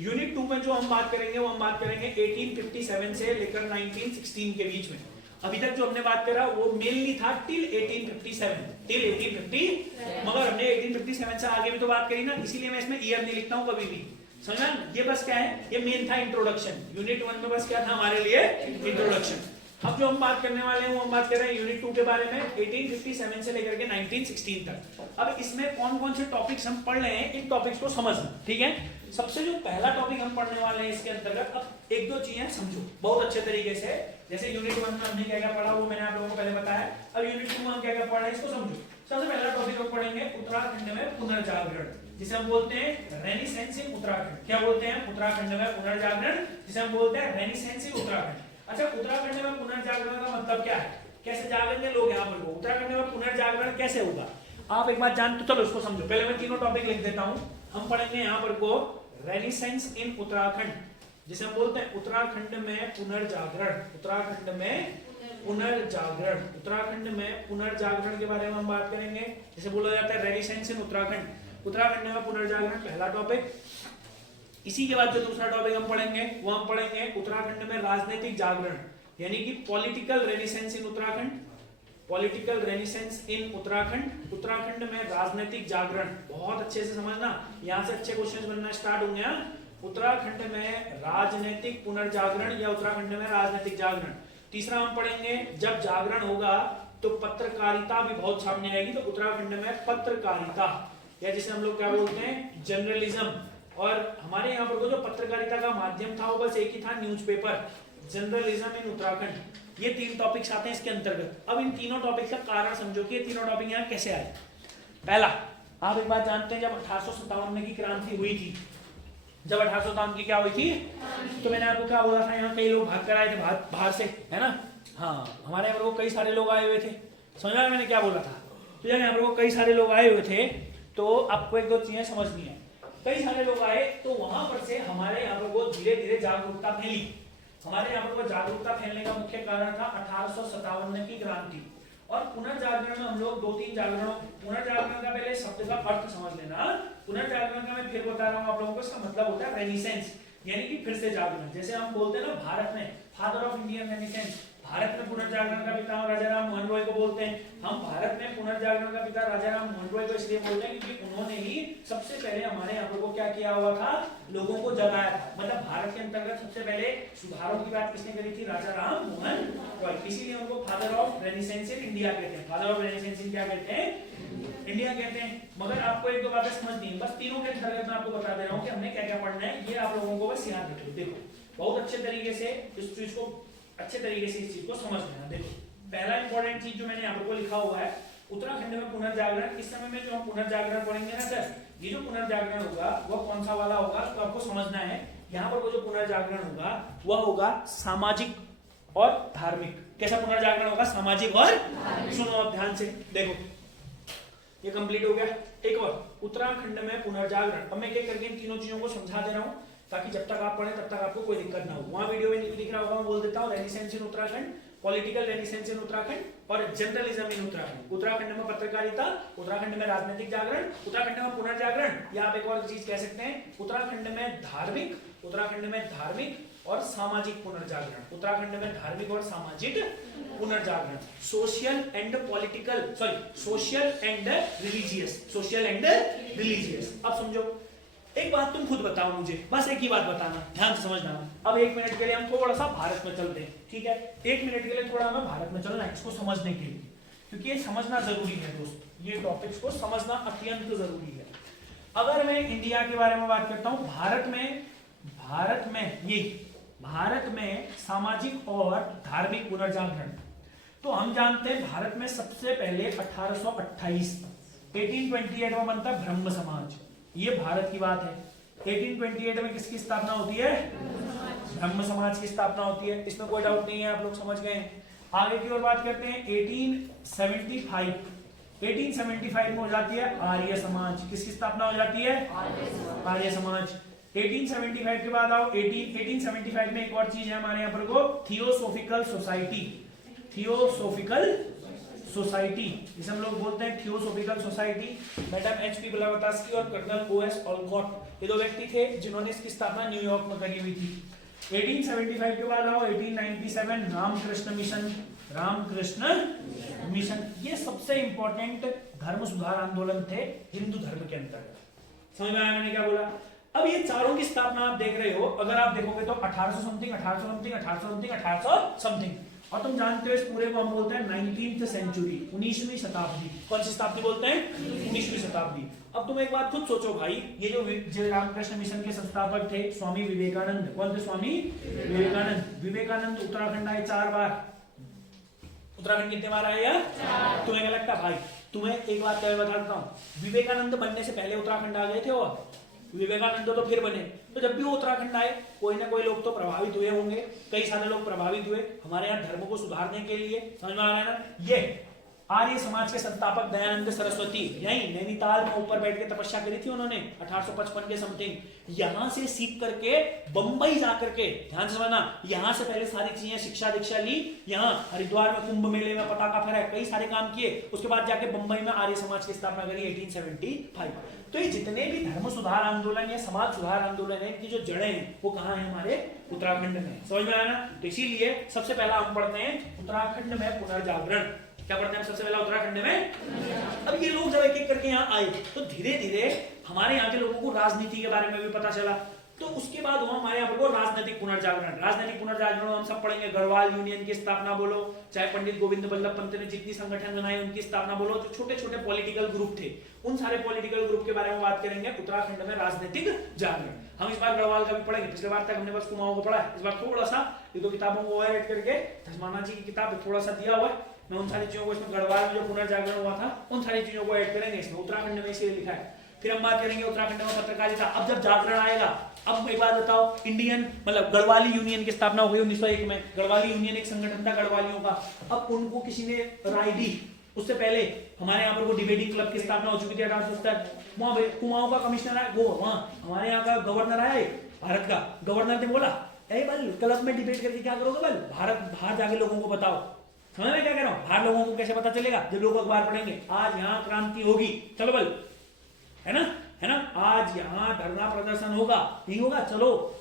यूनिट 2 में जो हम बात करेंगे वो हम बात करेंगे 1857 से लेकर 1916 के बीच में। अभी तक जो हमने बात करा वो मेनली था टिल 1850, मगर हमने 1857 से आगे भी तो बात करी ना, इसीलिए मैं इसमें ईयर नहीं लिखता हूँ कभी भी, समझा। ये बस क्या है, ये मेन था इंट्रोडक्शन। यूनिट 1 में बस क्या था हमारे लिए, इंट्रोडक्शन। अब जो हम बात करने वाले हैं वो हम बात कर रहे हैं यूनिट 2 के बारे में, 1857 से लेकर के 1916 तक। अब इसमें कौन कौन से टॉपिक्स हम पढ़ रहे हैं, इन टॉपिक्स को समझना, ठीक है। सबसे जो पहला टॉपिक हम पढ़ने वाले हैं इसके अंतर्गत, अब एक दो चीजें समझो बहुत अच्छे तरीके से। जैसे यूनिट 1 में हमने क्या क्या पढ़ा वो मैंने आप लोगों को पहले बताया, अब यूनिट 2 में हम क्या क्या पढ़ रहे हैं इसको समझो। सबसे पहला टॉपिक हम पढ़ेंगे उत्तराखंड में पुनर्जागरण, जिसे हम बोलते हैं रेनिसेंस इन उत्तराखंड। क्या बोलते हैं, उत्तराखंड में पुनर्जागरण, जिसे हम बोलते हैं रेनिसेंस इन उत्तराखंड। अच्छा, उत्तराखंड में पुनर्जागरण का मतलब क्या है, कैसे जागेंगे लोग यहाँ पर, उत्तराखंड में पुनर्जागरण कैसे होगा, आप एक बात जान तो चलो इसको समझो। पहले मैं तीनों टॉपिक लिख देता हूँ। हम पढ़ेंगे यहाँ पर को रेनिसेंस इन उत्तराखंड, जिसे हम बोलते हैं उत्तराखंड में पुनर्जागरण, उत्तराखंड में पुनर्जागरण, उत्तराखंड में पुनर्जागरण के बारे में हम बात करेंगे, जिसे बोला जाता है रेनिसेंस इन उत्तराखंड, उत्तराखंड में पुनर्जागरण पहला टॉपिक। इसी के बाद जो दूसरा टॉपिक हम पढ़ेंगे वो हम पढ़ेंगे उत्तराखंड में राजनीतिक जागरण, यानी कि पॉलिटिकल रेनिसेंस इन उत्तराखंड, पॉलिटिकल रेनिसेंस इन उत्तराखंड, उत्तराखंड में राजनीतिक जागरण। बहुत अच्छे से समझना, यहाँ से अच्छे क्वेश्चंस बनना स्टार्ट होंगे। उत्तराखंड में राजनीतिक पुनर्जागरण या उत्तराखंड में राजनीतिक जागरण। तीसरा हम पढ़ेंगे जब जागरण होगा तो पत्रकारिता भी बहुत सामने आएगी, तो उत्तराखंड में पत्रकारिता, या जिसे हम लोग क्या बोलते हैं जर्नलिज्म। और हमारे यहाँ पर जो पत्रकारिता का माध्यम था वो बस एक ही था, न्यूज़पेपर, जर्नलिज्म इन उत्तराखंड। ये 3 टॉपिक्स आते हैं इसके अंतर्गत। अब इन तीनों टॉपिक का कारण समझो कि ये तीनों टॉपिक यहाँ कैसे आए। पहला, आप एक बात जानते हैं, जब 1857 में की क्रांति हुई थी, जब 1857 की क्या हुई थी, तो मैंने आपको क्या बोला था, यहाँ कई लोग भाग कर आए थे बाहर से, है ना। हाँ, हमारे यहाँ पर कई सारे लोग आए हुए थे, समझा मैंने क्या बोला था। तो जब यहाँ पर कई सारे लोग आए हुए थे तो आपको एक दो चीजें समझनी है। कई सारे लोग आए तो वहां पर से हमारे यहाँ पर वो धीरे धीरे जागरूकता फैली। हमारे यहाँ पर वो जागरूकता फैलने का मुख्य कारण था 1857 की क्रांति। और पुनर्जागरण में हम लोग 2-3 जागरणों, पुनर्जागरण का पहले शब्द का अर्थ समझ लेना। पुनर्जागरण का मैं फिर बता रहा हूँ आप लोगों को, इसका मतलब होता है रेनिसेंस, यानी कि फिर से जागरण। जैसे हम बोलते हैं ना भारत में father of Indian renaissance, Bharat में पुनर्जागरण का पिता राजा राम मोहन रॉय को बोलते हैं। हम भारत में पुनर्जागरण का पिता राजा राम मोहन रॉय को इसलिए बोलते हैं क्योंकि उन्होंने ही सबसे पहले हमारे यहाँ पर को क्या किया हुआ था, लोगों को जगाया था। मतलब भारत के अंतर्गत सबसे पहले सुधारों की बात किसने करी थी, राजा राम मोहन रॉय। इसीलिए उनको father of renaissance in India कहते हैं। फादर ऑफ रेनिसेंस इन क्या कहते हैं, इंडिया कहते हैं। मगर आपको एक दो बातें समझनी है, बस तीनों के अंतर्गत मैं आपको बता दे रहा हूँ कि हमने क्या क्या पढ़ना है, ये आप लोगों को बस याद रखो। देखो बहुत अच्छे तरीके से इस चीज को इस चीज को समझ लेना। देखो पहला इंपॉर्टेंट चीज जो मैंने यहाँ पर लिखा हुआ है, उत्तराखंड में पुनर्जागरण। इस समय में जो हम पुनर्जागरण पढ़ेंगे ना सर, ये जो पुनर्जागरण होगा वह कौन सा वाला होगा तो आपको समझना है। यहाँ पर वो जो पुनर्जागरण होगा वह होगा सामाजिक और धार्मिक। कैसा पुनर्जागरण होगा? सामाजिक और, सुनो आप ध्यान से, देखो ये कंप्लीट हो गया। एक और उत्तराखंड में पुनर्जागरण। अब मैं क्या करके इन तीनों चीजों को समझा दे रहा हूँ ताकि जब तक आप पढ़े तब तक आपको कोई दिक्कत ना हो। वहां वीडियो में लिख रहा होगा, मैं बोल देता हूँ, रेनिसेंस इन उत्तराखंड, पॉलिटिकल रेनिसेंस इन उत्तराखंड और जर्नलिज्म इन उत्तराखंड। उत्तराखंड में पत्रकारिता, उत्तराखंड में राजनीतिक जागरण, उत्तराखंड में पुनर्जागरण, या आप एक और चीज कह सकते हैं उत्तराखंड में धार्मिक, उत्तराखंड में धार्मिक और सामाजिक पुनर्जागरण, उत्तराखंड में धार्मिक और सामाजिक पुनर्जागरण, social and political, social and religious. अब समझो, एक बात तुम खुद बताओ मुझे, बस एक ही बात बताना, ध्यान से समझना। अब 1 मिनट के लिए हम थोड़ा सा भारत में चलते हैं, ठीक है? 1 मिनट के लिए थोड़ा हमें भारत में चलना है इसको समझने के लिए, क्योंकि ये समझना जरूरी है दोस्त, ये टॉपिक्स को समझना अत्यंत जरूरी है। अगर मैं इंडिया के बारे में बात करता हूं, भारत में सामाजिक और धार्मिक पुनर्जागरण, तो हम जानते हैं भारत में सबसे पहले 1828 में बनता है ब्रह्म समाज। ये भारत की बात है। 1828 में किसकी स्थापना होती है? ब्रह्म समाज की स्थापना होती है, इसमें कोई डाउट नहीं है, आप लोग समझ गए। आगे की ओर बात करते हैं, 1875 में हो जाती है आर्य समाज। किसकी स्थापना हो जाती है? आर्य समाज। 1875 के बाद आओ, 1875 में एक और चीज है हमारे यहाँ पर को, थियोसोफिकल सोसाइटी, जिसे हम लोग बोलते हैं theosophical society. Madam HP. Blavatsky और कर्नल O.S. ओलकॉट, ये 2 व्यक्ति थे जिन्होंने इसकी स्थापना न्यूयॉर्क में करी हुई थी। 1875 के बाद आओ 1897 रामकृष्ण मिशन। ये सबसे इंपॉर्टेंट धर्म सुधार आंदोलन थे हिंदू धर्म के अंतर्गत। समझ में आया मैंने क्या बोला? अब ये चारों की स्थापना आप देख रहे हो, अगर आप देखोगे तो 1800 समथिंग, और तुम जानते हो इस पूरे को हम बोलते हैं 19th सेंचुरी, 19वीं शताब्दी। कौन सी शताब्दी बोलते हैं? 19वीं शताब्दी। अब तुम एक बात खुद सोचो भाई, ये जो रामकृष्ण मिशन के संस्थापक थे स्वामी विवेकानंद। कौन थे? स्वामी विवेकानंद उत्तराखंड आए 4 बार। उत्तराखंड कितने बार आए यार? तुम्हें क्या लगता भाई? तुम्हें एक बात क्या बताता हूँ, विवेकानंद बनने से पहले उत्तराखंड आ गए थे और विवेकानंद तो फिर बने। तो जब भी वो उत्तराखंड आए, कोई ना कोई लोग तो प्रभावित हुए होंगे, कई सारे लोग प्रभावित हुए हमारे यहाँ धर्म को सुधारने के लिए। समझ में आ रहा है ना? ये आर्य समाज के संस्थापक दयानंद सरस्वती, यही नैनीताल में ऊपर बैठ के तपस्या करी थी उन्होंने 1855 के समथिंग। यहां से सीख करके बंबई जाकर के, ध्यान से समझना, यहां से पहले सारी चीजें शिक्षा दीक्षा ली, यहाँ हरिद्वार में कुंभ मेले में पताका फहराया, कई सारे काम किए, उसके बाद जाके बंबई में आर्य समाज की स्थापना करी 1875। तो ये जितने भी धर्म सुधार आंदोलन या समाज सुधार आंदोलन है, इनकी जो जड़ें हैं वो कहाँ है? हमारे उत्तराखंड में। समझ में आया ना? तो इसीलिए सबसे पहला हम पढ़ते हैं उत्तराखंड में पुनर्जागरण। क्या पढ़ते हैं सबसे पहला? उत्तराखंड में। अब ये लोग जब एक-एक करके यहाँ आए तो धीरे धीरे हमारे यहाँ के लोगों को राजनीति के बारे में भी पता चला। तो उसके बाद हुआ हमारे यहाँ पर राजनीतिक पुनर्जागरण हम सब पढ़ेंगे। गढ़वाल यूनियन की स्थापना बोलो, चाहे पंडित गोविंद बल्लभ पंत ने जितनी संगठन बनाए उनकी स्थापना बोलो, जो छोटे छोटे पॉलिटिकल ग्रुप थे, उन सारे पॉलिटिकल ग्रुप के बारे में बात करेंगे। उत्तराखंड में राजनीतिक जागरण हम इस बार गढ़वाल का भी पढ़ेंगे। पिछले बार तक हमने बस कुमाऊं को पढ़ा है, इस बार थोड़ा सा ये 2 किताबों को ऐड करके, धर्माना जी की किताब थोड़ा सा दिया हुआ है, मैं उन सारी चीजों को, इसमें गढ़वाल में जो पुनर्जागरण हुआ था उन सारी चीजों को ऐड करेंगे इसमें। उत्तराखंड में इसलिए लिखा है। फिर हम बात करेंगे उत्तराखंड में पत्रकारिता। अब जब जागरण आएगा, अब एक बात बताओ, इंडियन मतलब गढ़वाली यूनियन की स्थापना हो गई 1901 में। गढ़वाली यूनियन एक संगठन था गढ़वालियों का। अब उनको किसी ने राय दी, उससे पहले हमारे यहाँ पर वो डिबेटिंग क्लब की स्थापना हो चुकी थी 1870। वहां कुमाऊं का कमिश्नर आया, वो वहां हमारे यहाँ का गवर्नर आया भारत का, गवर्नर ने बोला, अरे बल क्लब में डिबेट करके क्या करोगे बल, भारत बाहर जाके लोगों को बताओ। समझ में क्या कह रहा हूँ? बाहर लोगों को कैसे पता चलेगा? जब लोग अखबार पढ़ेंगे, आज यहाँ क्रांति होगी, चलो बल, है ना, आज यहाँ धरना प्रदर्शन होगा, नहीं होगा, चलो।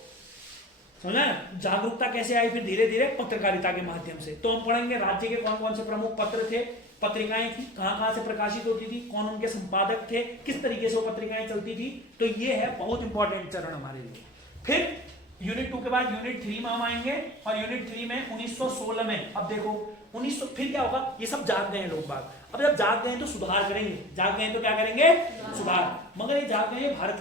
समझा? जागरूकता कैसे आई? फिर धीरे धीरे पत्रकारिता के माध्यम से। तो हम पढ़ेंगे राज्य के कौन कौन से प्रमुख पत्र थे, पत्रिकाएं थी, कहां से प्रकाशित होती थी, कौन उनके संपादक थे, किस तरीके से वो पत्रिकाएं चलती थी। तो ये है बहुत इंपॉर्टेंट चरण हमारे लिए। फिर यूनिट 2 के बाद यूनिट 3 में हम आएंगे और यूनिट 3 में 1916 में, अब देखो 1900 फिर क्या होगा, ये सब जाग गए हैं लोग बाग, अब जब जाग गए हैं तो सुधार करेंगे, जाग गए हैं तो क्या करेंगे, सुधार। मगर ये जाग गए हैं भारत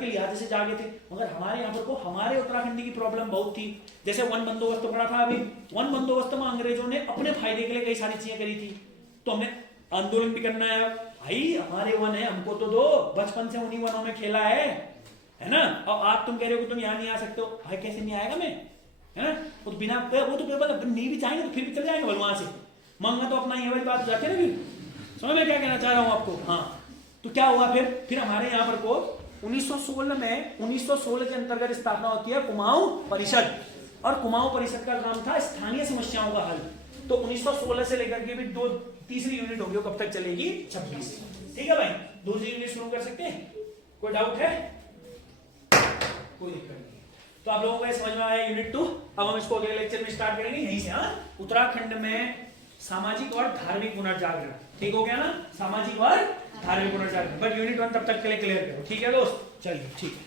के लिहाज से जागे थे, मगर हमारे यहाँ पर को हमारे उत्तराखंड की प्रॉब्लम बहुत थी। जैसे वन बंदोबस्त पड़ा था अभी, वन बंदोबस्त में अंग्रेजों ने अपने फायदे के लिए कई सारी चीजें करी थी, तो हमने आंदोलन भी करना है। भाई हमारे वन है, हमको तो दो, बचपन से उन्हीं वनों में खेला है ना। और आप तुम कह रहे हो कि तुम यहाँ नहीं आ सकते हो, भाई कैसे नहीं आएगा मैं, है ना। वो तो बिना वो तो नहीं भी चाहेंगे तो फिर भी चले जाएंगे वहां से, मंगा तो अपना ये वाली बात हो जाती है ना। फिर समझ में क्या कहना चाह रहा हूँ आपको। हाँ, तो क्या हुआ फिर हमारे यहाँ पर को 1916 में 1916 के अंतर्गत स्थापना होती है कुमाऊं परिषद, और कुमाऊं परिषद का काम था स्थानीय समस्याओं का हल। तो 1916 से लेकर के भी तीसरी यूनिट होगी, कब तक चलेगी, 26। ठीक है भाई, दूसरी यूनिट शुरू कर सकते हैं, कोई डाउट है, कोई दिक्कत नहीं। तो आप लोगों को समझ में आया यूनिट 2। अब हम इसको अगले लेक्चर में स्टार्ट करेंगे यहीं से। हाँ, उत्तराखंड में सामाजिक और धार्मिक पुनर्जागरण, ठीक हो गया ना, सामाजिक और धार्मिक पुनर्जागरण। बट यूनिट 1 तब तक के लिए क्लियर करो, ठीक है दोस्त, चलिए ठीक है।